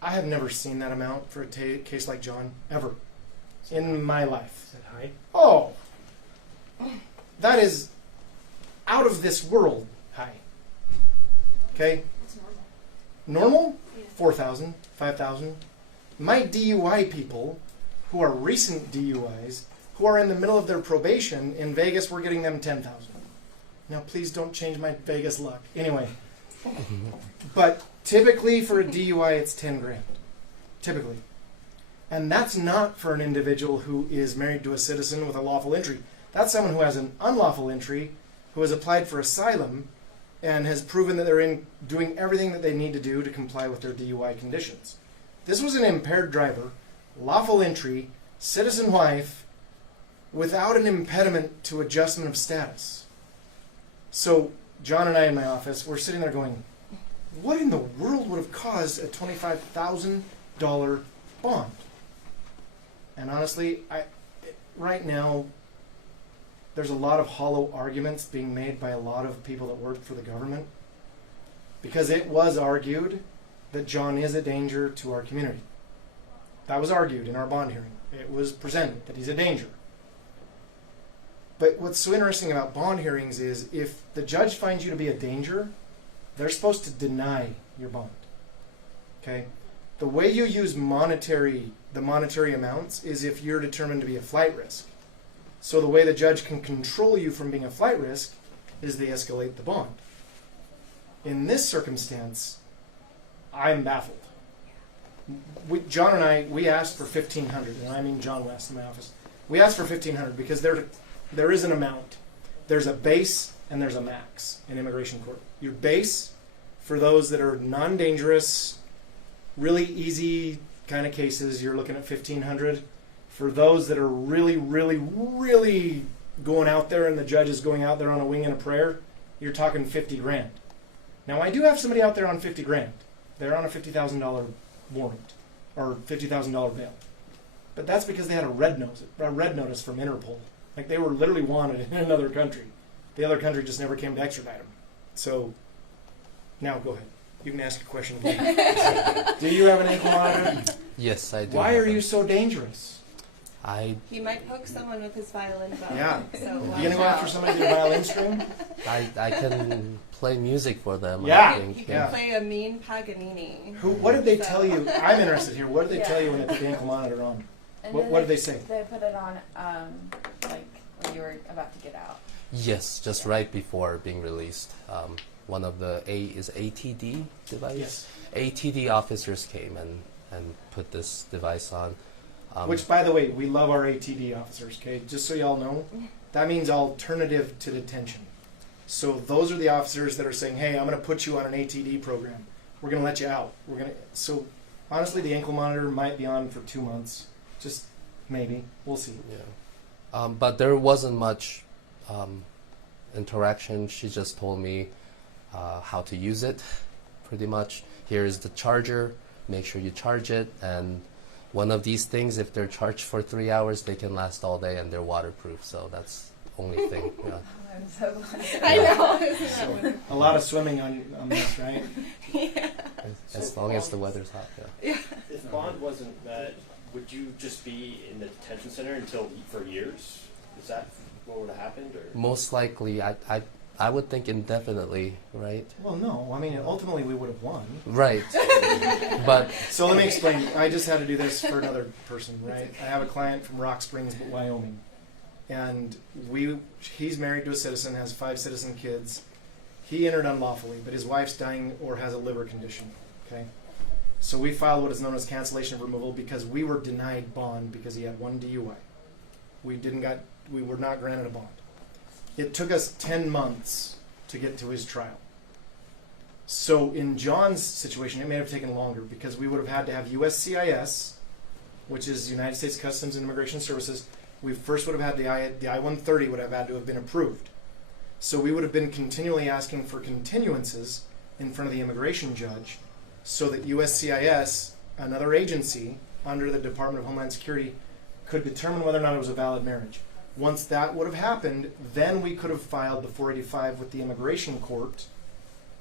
I have never seen that amount for a case like John, ever, in my life. Is that high? Oh, that is out of this world high. Okay? It's normal. Normal? Yeah. 4,000, 5,000. My DUI people, who are recent DUIs, who are in the middle of their probation, in Vegas, we're getting them 10,000. Now, please don't change my Vegas luck. Anyway. But typically for a DUI, it's 10 grand. Typically. And that's not for an individual who is married to a citizen with a lawful entry. That's someone who has an unlawful entry, who has applied for asylum, and has proven that they're doing everything that they need to do to comply with their DUI conditions. This was an impaired driver, lawful entry, citizen wife, without an impediment to adjustment of status. So John and I in my office, we're sitting there going, what in the world would have caused a $25,000 bond? And honestly, right now, there's a lot of hollow arguments being made by a lot of people that work for the government, because it was argued that John is a danger to our community. That was argued in our bond hearing. It was presented that he's a danger. But what's so interesting about bond hearings is if the judge finds you to be a danger, they're supposed to deny your bond. Okay? The way you use the monetary amounts is if you're determined to be a flight risk. So the way the judge can control you from being a flight risk is they escalate the bond. In this circumstance, I'm baffled. John and I, we asked for $1,500, and I mean John West in my office. We asked for $1,500 because there is an amount. There's a base and there's a max in immigration court. Your base, for those that are non-dangerous, really easy kind of cases, you're looking at $1,500. For those that are really, really, really going out there and the judge is going out there on a wing and a prayer, you're talking 50 grand. Now, I do have somebody out there on 50 grand. They're on a $50,000 warrant or $50,000 bail. But that's because they had a red notice from Interpol. Like they were literally wanted in another country. The other country just never came to extradite them. So, now go ahead. You can ask a question again. Do you have an ankle monitor? Yes, I do. Why have are you them. so dangerous? He might poke someone with his violin bow. Yeah. So You gonna go after somebody with your violin string? I can play music for them. Yeah. I think. He can Yeah. play a mean Paganini. What did they So- tell you? I'm interested here. What did they Yeah. tell you when they put the ankle monitor on? And What then did they say? They put it on, like when you were about to get out. Yes, just right before being released. One of the ATD device. Yes. ATD officers came and put this device on. Which, by the way, we love our ATD officers, okay? Just so y'all know, that means alternative to detention. So those are the officers that are saying, hey, I'm going to put you on an ATD program. We're going to let you out. So honestly, the ankle monitor might be on for 2 months. Just maybe. We'll see. Yeah. But there wasn't much interaction. She just told me how to use it, pretty much. Here is the charger. Make sure you charge it, and one of these things, if they're charged for 3 hours, they can last all day and they're waterproof. So that's the only thing. Yeah. I'm so glad. I know. So, a lot of swimming on this, right? Yeah. As long as the weather's hot. Yeah. If bond wasn't met, would you just be in the detention center until for years? Is that what would have happened, or? Most likely, I would think indefinitely, right? Well, no. I mean, ultimately we would have won. Right. But So let me explain. I just had to do this for another person, right? I have a client from Rock Springs, Wyoming, and he's married to a citizen, has 5 citizen kids. He entered unlawfully, but his wife's dying or has a liver condition. Okay, so we filed what is known as cancellation of removal because we were denied bond because he had 1 DUI. We were not granted a bond. It took us 10 months to get to his trial. So in John's situation, it may have taken longer because we would have had to have USCIS, which is United States Customs and Immigration Services. We first would have had the I-130 would have had to have been approved. So we would have been continually asking for continuances in front of the immigration judge so that USCIS, another agency under the Department of Homeland Security, could determine whether or not it was a valid marriage. Once that would have happened, then we could have filed the 485 with the immigration court,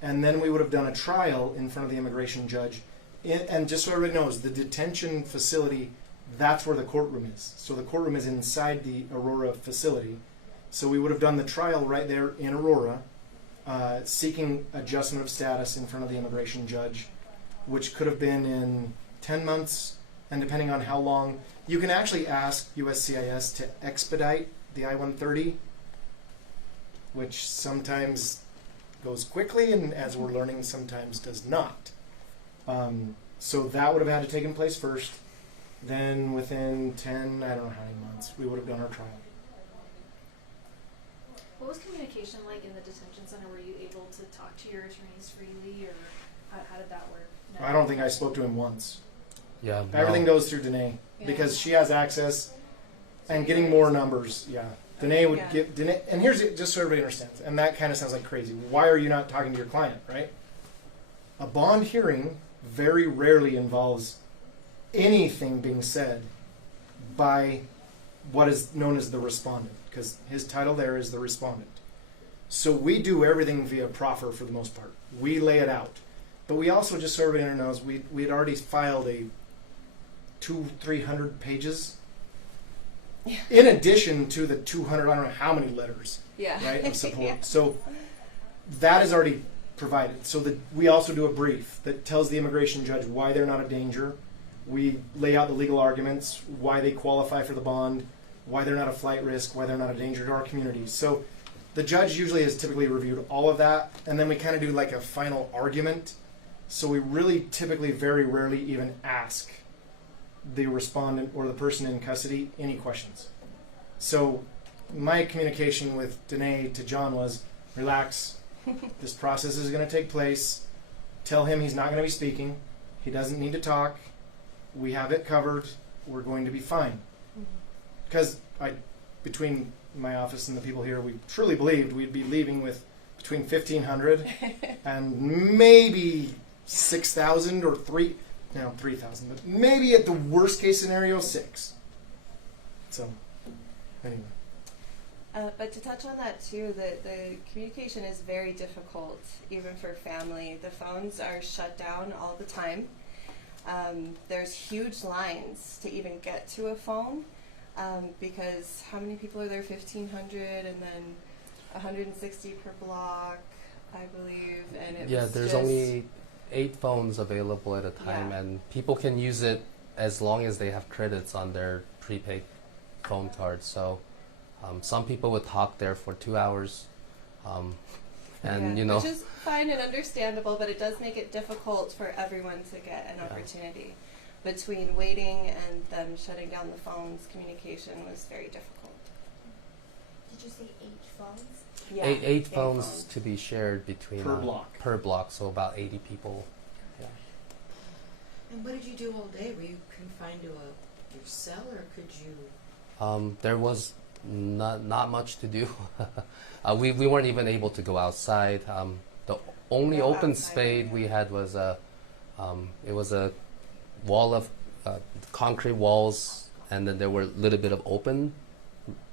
and then we would have done a trial in front of the immigration judge. And just so everybody knows, the detention facility, that's where the courtroom is. So the courtroom is inside the Aurora facility. So we would have done the trial right there in Aurora, seeking adjustment of status in front of the immigration judge, which could have been in 10 months, and depending on how long. You can actually ask USCIS to expedite the I-130, which sometimes goes quickly, and as we're learning, sometimes does not. So that would have had to take place first. Then within 10, I don't know how many months, we would have done our trial. What was communication like in the detention center? Were you able to talk to your attorneys freely, or how did that work? No. I don't think I spoke to him once. yeah, Everything no. goes through Danae because she has access and getting more numbers. Yeah. Danae would give, Danae, and here's it, just so everybody understands, and that kind of sounds like crazy. Why are you not talking to your client, right? A bond hearing very rarely involves anything being said by what is known as the respondent, because his title there is the respondent. So we do everything via proffer for the most part. We lay it out. But we also, just so everybody knows, we had already filed a 200-300 pages in addition to the 200, I don't know how many letters, right, of support. Yeah. So that is already provided. So that we also do a brief that tells the immigration judge why they're not a danger. We lay out the legal arguments, why they qualify for the bond, why they're not a flight risk, why they're not a danger to our community. So the judge usually has typically reviewed all of that, and then we kind of do like a final argument. So we really typically very rarely even ask the respondent or the person in custody any questions. So my communication with Danae to John was, relax, this process is going to take place. Tell him he's not going to be speaking. He doesn't need to talk. We have it covered. We're going to be fine. Because between my office and the people here, we truly believed we'd be leaving with between 1,500 and maybe 6,000 or 3,000, but maybe at the worst case scenario, 6. So, anyway. But to touch on that too, the communication is very difficult, even for family. The phones are shut down all the time. There's huge lines to even get to a phone, because how many people are there? 1,500, and then 160 per block, I believe. And it's there's just only 8 phones available at a time, Yeah. and people can use it as long as they have credits on their prepaid phone card. So some people would talk there for 2 hours, and you know, which is fine and understandable, but it does make it difficult for everyone to get an opportunity. Between waiting and them shutting down the phones, communication was very difficult. Did you say 8 phones? Yeah, 8 phones to be shared between Per block. So about 80 people. Yeah. And what did you do all day? Were you confined to your cell, or could you? There was not much to do. We weren't even able to go outside. The only open space we had was it was a wall of concrete walls, and then there were a little bit of open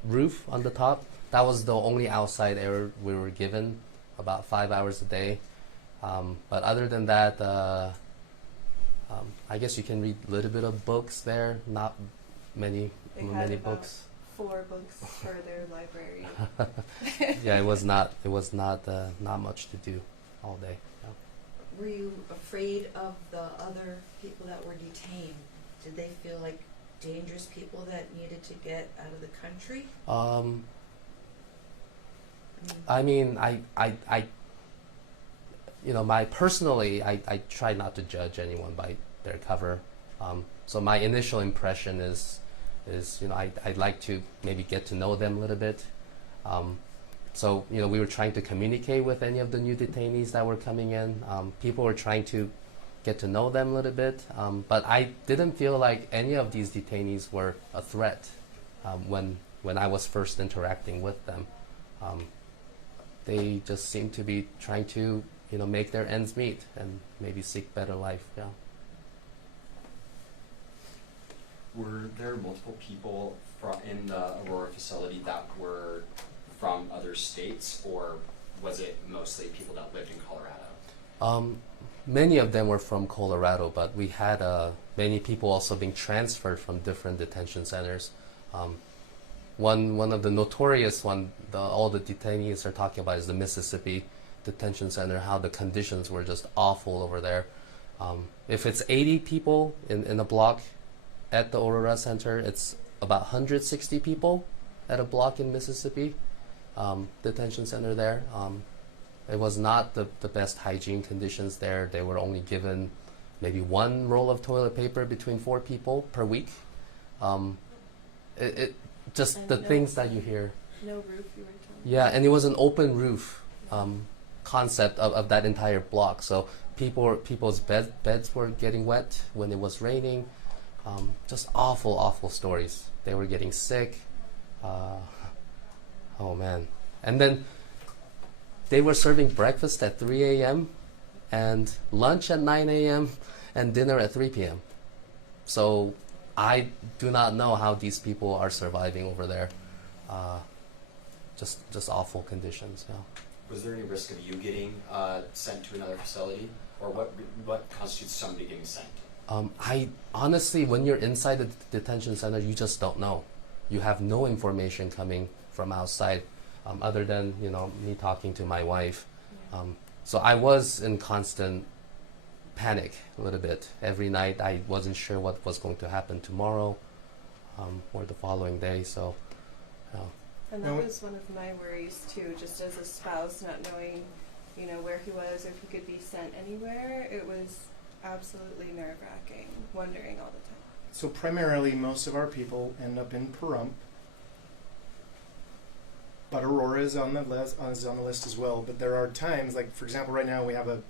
roof on the top. That was the only outside air we were given, about 5 hours a day. But other than that, I guess you can read a little bit of books there. Not many They had many about books. 4 books for their library. Yeah, it was not not much to do all day. No. Were you afraid of the other people that were detained? Did they feel like dangerous people that needed to get out of the country? I mean, I you know, I try not to judge anyone by their cover. So my initial impression is you know, I'd like to maybe get to know them a little bit. So, you know, we were trying to communicate with any of the new detainees that were coming in. People were trying to get to know them a little bit. But I didn't feel like any of these detainees were a threat when I was first interacting with them. They just seemed to be trying to, you know, make their ends meet and maybe seek better life. Yeah. Were there multiple people in the Aurora facility that were from other states, or was it mostly people that lived in Colorado? Many of them were from Colorado, but we had many people also being transferred from different detention centers. One of the notorious one, all the detainees are talking about, is the Mississippi Detention Center, how the conditions were just awful over there. If it's 80 people in a block at the Aurora Center, it's about 160 people at a block in Mississippi Detention Center there. It was not the best hygiene conditions there. They were only given maybe 1 roll of toilet paper between 4 people per week. Just And the no- things that you hear. No roof, you were telling me. Yeah, and it was an open roof concept of that entire block. So people's beds were getting wet when it was raining. Just awful stories. They were getting sick. Oh man. And then they were serving breakfast at 3 a.m. and lunch at 9 a.m. and dinner at 3 p.m. So I do not know how these people are surviving over there. Just awful conditions. Yeah. Was there any risk of you getting sent to another facility, or what constitutes somebody getting sent? I honestly, when you're inside the detention center, you just don't know. You have no information coming from outside, other than, you know, me talking to my wife. So I was in constant panic a little bit. Every night I wasn't sure what was going to happen tomorrow or the following day. So, And that was one of my worries too, just as a spouse, not knowing, you know, where he was, if he could be sent anywhere. It was absolutely nerve-wracking, wondering all the time. So primarily, most of our people end up in Pahrump, but Aurora is on the list as well. But there are times, like for example, right now we have a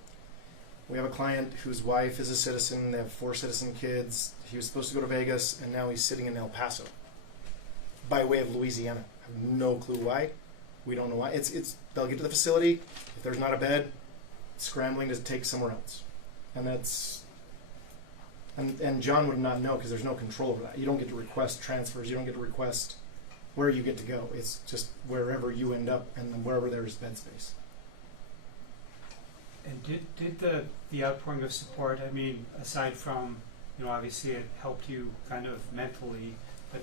client whose wife is a citizen. They have 4 citizen kids. He was supposed to go to Vegas, and now he's sitting in El Paso, by way of Louisiana. I have no clue why. We don't know why. It's they'll get to the facility. If there's not a bed, scrambling to take somewhere else. And that's, and John would not know because there's no control over that. You don't get to request transfers. You don't get to request where you get to go. It's just wherever you end up and then wherever there's bed space. And did the outpouring of support, I mean, aside from, you know, obviously it helped you kind of mentally, but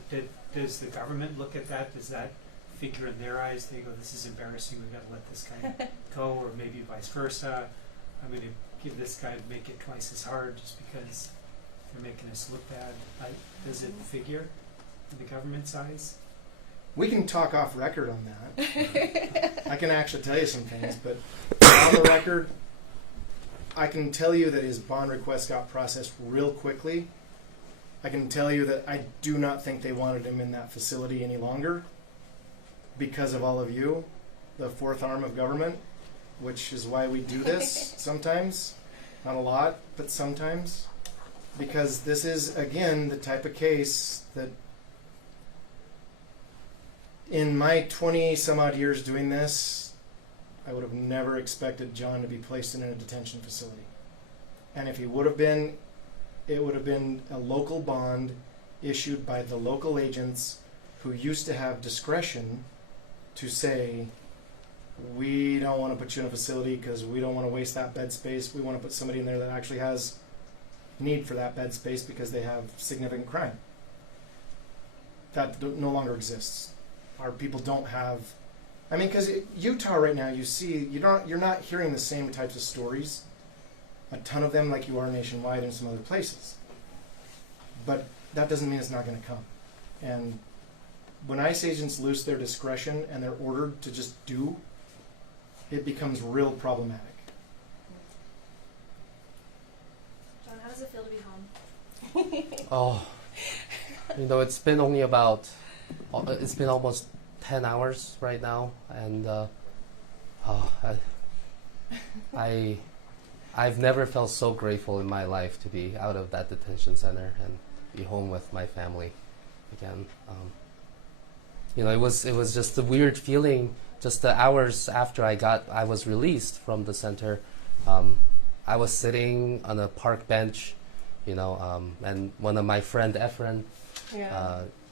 does the government look at that? Does that figure in their eyes? They go, this is embarrassing, we've got to let this guy go, or maybe vice versa. I'm going to give this guy, make it twice as hard just because they're making us look bad. Does it figure in the government's eyes? We can talk off record on that. I can actually tell you some things, but on the record, I can tell you that his bond request got processed real quickly. I can tell you that I do not think they wanted him in that facility any longer because of all of you, the 4th arm of government, which is why we do this sometimes. Not a lot, but sometimes. Because this is, again, the type of case that in my 20 some odd years doing this, I would have never expected John to be placed in a detention facility. And if he would have been, it would have been a local bond issued by the local agents who used to have discretion to say, we don't want to put you in a facility because we don't want to waste that bed space. We want to put somebody in there that actually has need for that bed space because they have significant crime. That no longer exists. Our people don't have. I mean, because Utah right now, you see, you're not hearing the same types of stories, a ton of them, like you are nationwide in some other places. But that doesn't mean it's not going to come. And when ICE agents lose their discretion and they're ordered to just do, it becomes real problematic. John, how does it feel to be home? Oh, it's been only it's been almost 10 hours right now, and I've never felt so grateful in my life to be out of that detention center and be home with my family again. It was just a weird feeling. Just the hours after I was released from the center, I was sitting on a park bench, and one of my friend Efren,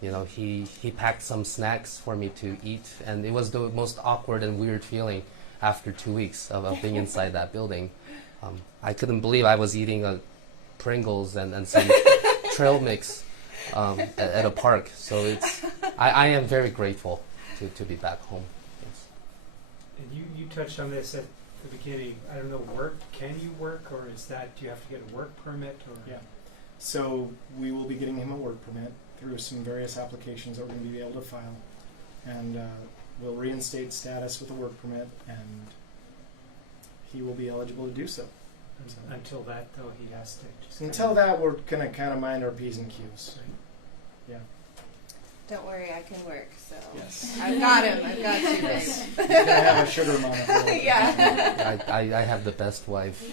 he packed some snacks for me to eat, and it was the most awkward and weird feeling after 2 weeks of being inside that building. I couldn't believe I was eating Pringles and some trail mix at a park. So I am very grateful to be back home. Yes. And you touched on this at the beginning. I don't know, can you work, or do you have to get a work permit? Or? Yeah. So we will be getting him a work permit through some various applications that we're going to be able to file. And we'll reinstate status with a work permit, and he will be eligible to do so. Until that, though, he has to just... Until that, we're going to kind of mind our P's and Q's. Yeah. Don't worry, I can work, so. Yes. I've got him. I've got you, babe. He's going to have a sugar mama. Yeah. I have the best wife.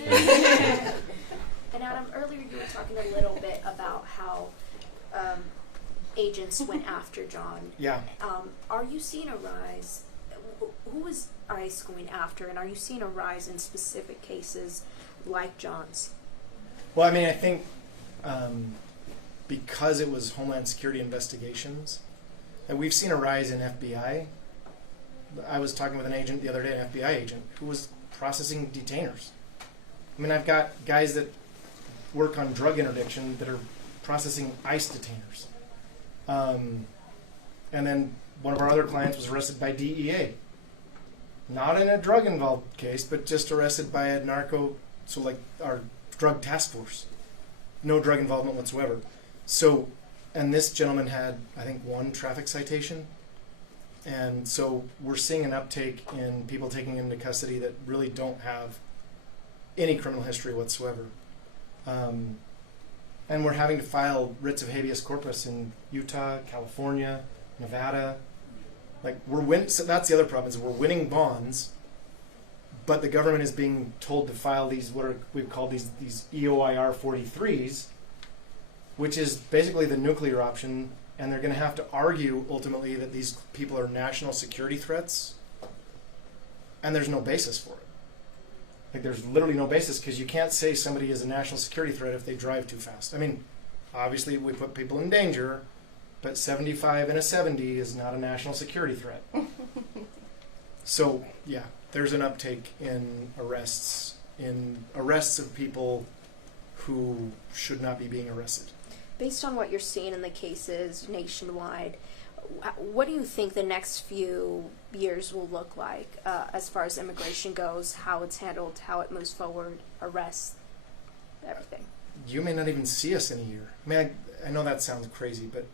And Adam, earlier you were talking a little bit about how agents went after John. Yeah. Are you seeing a rise? Who is ICE going after, and are you seeing a rise in specific cases like John's? Well, I mean, I think because it was Homeland Security investigations, and we've seen a rise in FBI. I was talking with an agent the other day, an FBI agent, who was processing detainers. I mean, I've got guys that work on drug interdiction that are processing ICE detainers. And then one of our other clients was arrested by DEA. Not in a drug-involved case, but just arrested by a narco, so like our drug task force. No drug involvement whatsoever. So, and this gentleman had, I think, 1 traffic citation. And so we're seeing an uptake in people taking into custody that really don't have any criminal history whatsoever. And we're having to file writs of habeas corpus in Utah, California, Nevada. Like so that's the other problem, is we're winning bonds, but the government is being told to file these, we've called these EOIR 43s, which is basically the nuclear option, and they're going to have to argue ultimately that these people are national security threats, and there's no basis for it. Like, there's literally no basis, because you can't say somebody is a national security threat if they drive too fast. I mean, obviously we put people in danger, but 75 and a 70 is not a national security threat. So, yeah, there's an uptake in arrests of people who should not be being arrested. Based on what you're seeing in the cases nationwide, what do you think the next few years will look like as far as immigration goes, how it's handled, how it moves forward, arrests, everything? You may not even see us in a year. I mean, I know that sounds crazy, but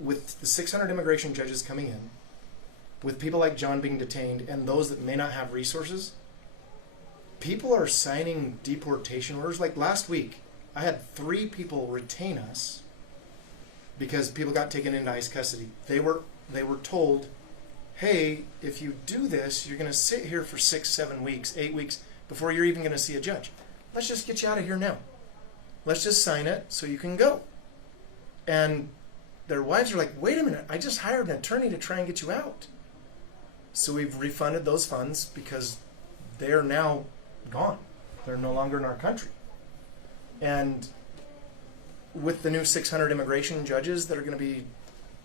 with the 600 immigration judges coming in, with people like John being detained, and those that may not have resources, people are signing deportation orders. Like last week, I had 3 people retain us because people got taken into ICE custody. They were told, hey, if you do this, you're going to sit here for 6, 7 weeks, 8 weeks before you're even going to see a judge. Let's just get you out of here now. Let's just sign it so you can go. And their wives are like, wait a minute, I just hired an attorney to try and get you out. So we've refunded those funds because they're now gone. They're no longer in our country. And with the new 600 immigration judges that are going to be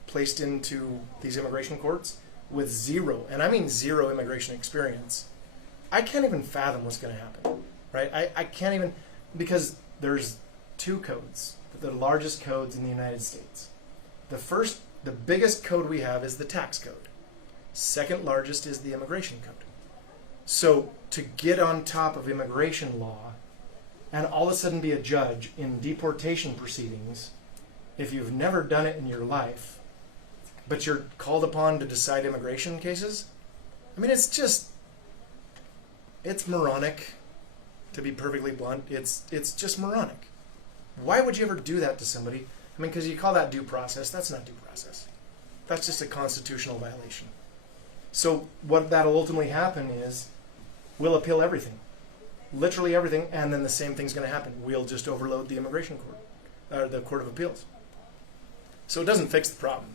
placed into these immigration courts with zero, and I mean zero immigration experience, I can't even fathom what's going to happen, right? I can't even, because there's two codes, the largest codes in the United States. The biggest code we have is the tax code. Second largest is the immigration code. So to get on top of immigration law and all of a sudden be a judge in deportation proceedings, if you've never done it in your life, but you're called upon to decide immigration cases, I mean, it's moronic, to be perfectly blunt. It's just moronic. Why would you ever do that to somebody? I mean, because you call that due process. That's not due process. That's just a constitutional violation. So what that'll ultimately happen is we'll appeal everything, literally everything, and then the same thing's going to happen. We'll just overload the immigration court, or the Court of Appeals. So it doesn't fix the problem.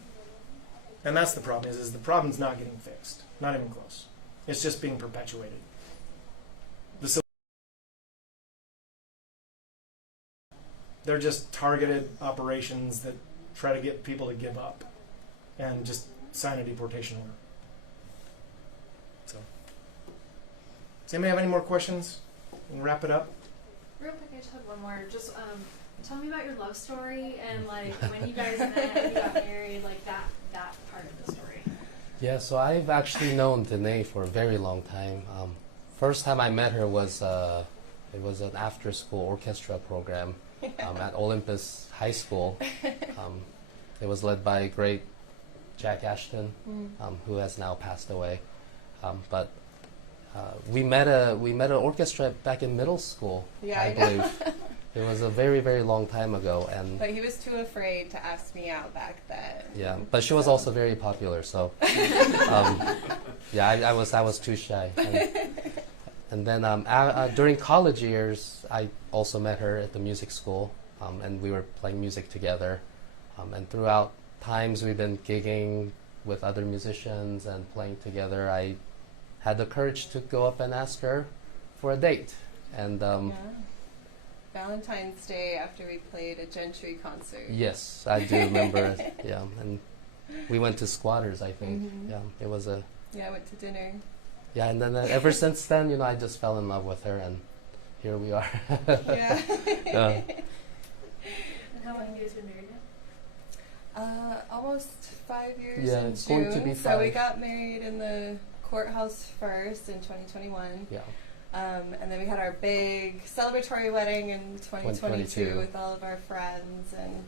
And that's the problem, is the problem's not getting fixed. Not even close. It's just being perpetuated. They're just targeted operations that try to get people to give up and just sign a deportation order. So, does anybody have any more questions? We can wrap it up. Real quick, I just had one more. Just tell me about your love story and like when you guys met, when you got married, like that part of the story. Yeah, so I've actually known Danae for a very long time. First time I met her was it was an after-school orchestra program at Olympus High School. It was led by great Jack Ashton, who has now passed away. But we met an orchestra back in middle school, I believe. It was a very, very long time ago, But he was too afraid to ask me out back then. Yeah, but she was also very popular, so yeah, I was too shy. And then during college years, I also met her at the music school, and we were playing music together. And throughout times we've been gigging with other musicians and playing together, I had the courage to go up and ask her for a date. And Valentine's Day after we played a Gentry concert. Yes, I do remember. Yeah, and we went to Squatters, I think. Yeah, it was a. Yeah, I went to dinner. Yeah, and then ever since then, I just fell in love with her, and here we are. Yeah. And how long have you guys been married now? Almost 5 years Yeah, in it's June. going to be So we 5. got married in the courthouse first in 2021. Yeah. And then we had our big celebratory wedding in 2022 with all of our friends, and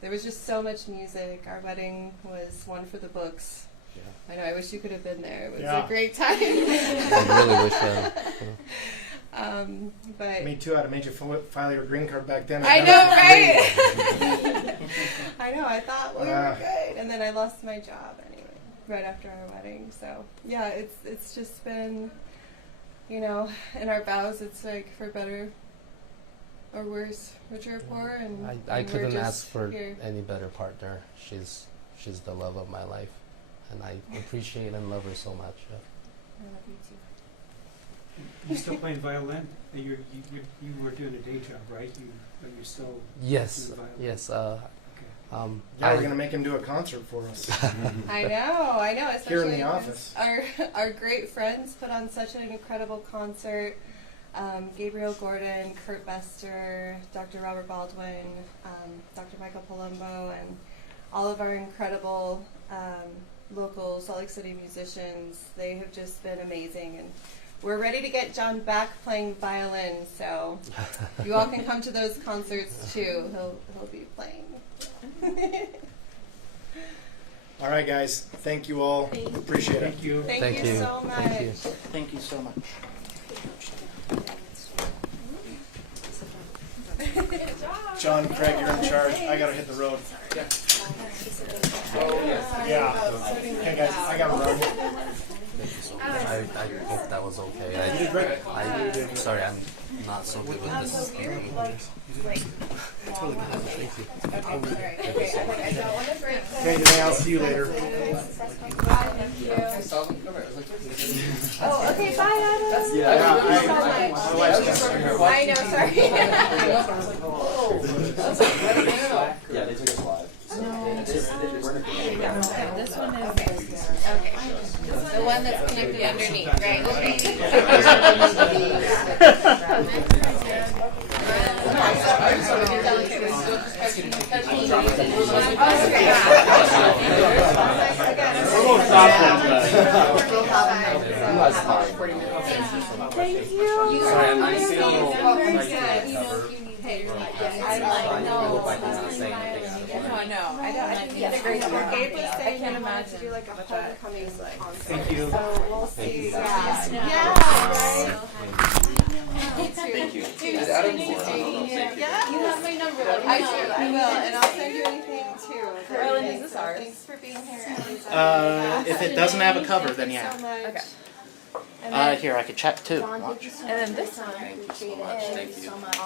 there was just so much music. Our wedding was one for the books. Yeah. I know. I wish you could have been there. It was a great time. I really wish. But me too. I'd have made you file your green card back then. I know, right? I know. I thought we were good, and then I lost my job anyway right after our wedding. So yeah, it's just been, in our vows, it's like for better or worse, richer or poor, and I and couldn't we're ask just for here. any better partner. She's the love of my life, and I appreciate and love her so much. I love you too. You still playing violin? You were doing a day job, right? Are you still Yes, doing violin? yes. Yeah, we're gonna make him do a concert for us. I know. Especially Here in the office. Our great friends put on such an incredible concert. Gabriel Gordon, Kurt Bester, Dr. Robert Baldwin, Dr. Michael Palumbo, and all of our incredible local Salt Lake City musicians. They have just been amazing, and we're ready to get John back playing violin. So you all can come to those concerts too. He'll be playing. All right, guys. Thank you all. Appreciate it. Thank you. Thank you so much. Thank you. Thank you so much. John, Craig, you're in charge. I gotta hit the road. Yeah. Okay, guys, I gotta run. I hope that was okay. You did great. I'm sorry, I'm not so good with this. Okay, Danae, I'll see you later. Oh, okay, bye, Adam. Yeah, my wife's I know, sorry. Yeah, they took us live. So this one is okay. The one that's connected underneath, right? Thank you. Sorry, I'm feeling a little I know. I think you did a great job. Gabe was I saying can't he wanted to imagine do like a homecoming concert. Thank you. So we'll see. Thank Yeah, right. Thank you. Dude, Adam thank you. Moore, I don't know, thank you. Yeah. You have my number. I do. I will, and I'll send you anything too. Carolyn, is this So ours? Thanks for being here. If it doesn't have a cover, then yeah. So much. Okay. Here, I could check too. John, thank you so And then much this for your one time. Appreciate it. Thank you. So much.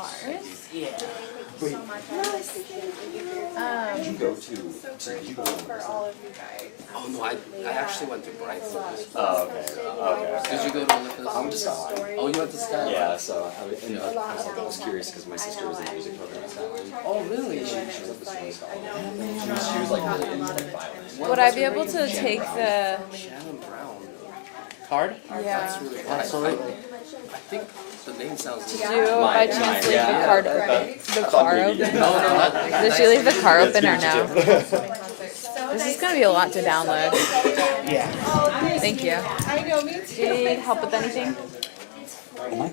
Yeah. Thank you so much. I really appreciate it. Thank you for your time. Did you go to? So Did you go grateful to? for all of you guys. Oh no, I actually went to Brighton. Oh, okay. Okay. Did you go to Olympus? I'm just Scotland. Oh, you went to Scotland? Yeah, so I was curious because my sister was in the music program in Scotland. Oh really? She was up in Scotland. She was like really into like violin. Would I be able to take the? Shannon Brown. Card? Yeah. That's really cool. Absolutely. I think the name sounds. Did you by chance leave the car open? The car open? No, not. Did she leave the car open or no? This is gonna be a lot to download. Yeah. Thank you. I know, me Do too. you need help with anything? No. I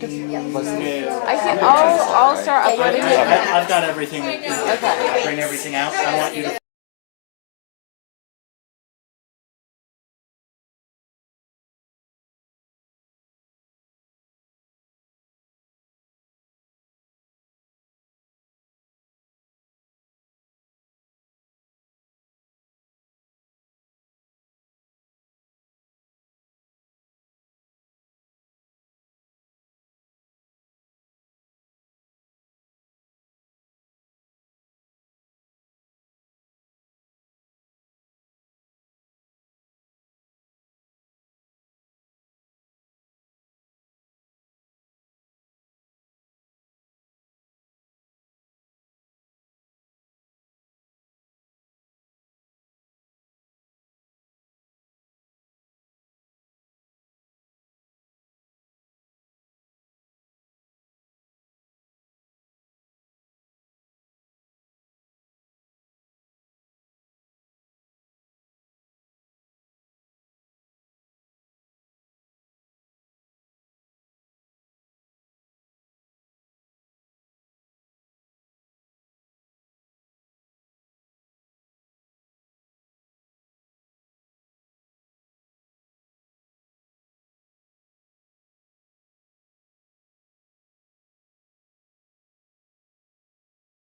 can. I'll start uploading it. I've got everything. Okay. Bring everything out. I want you to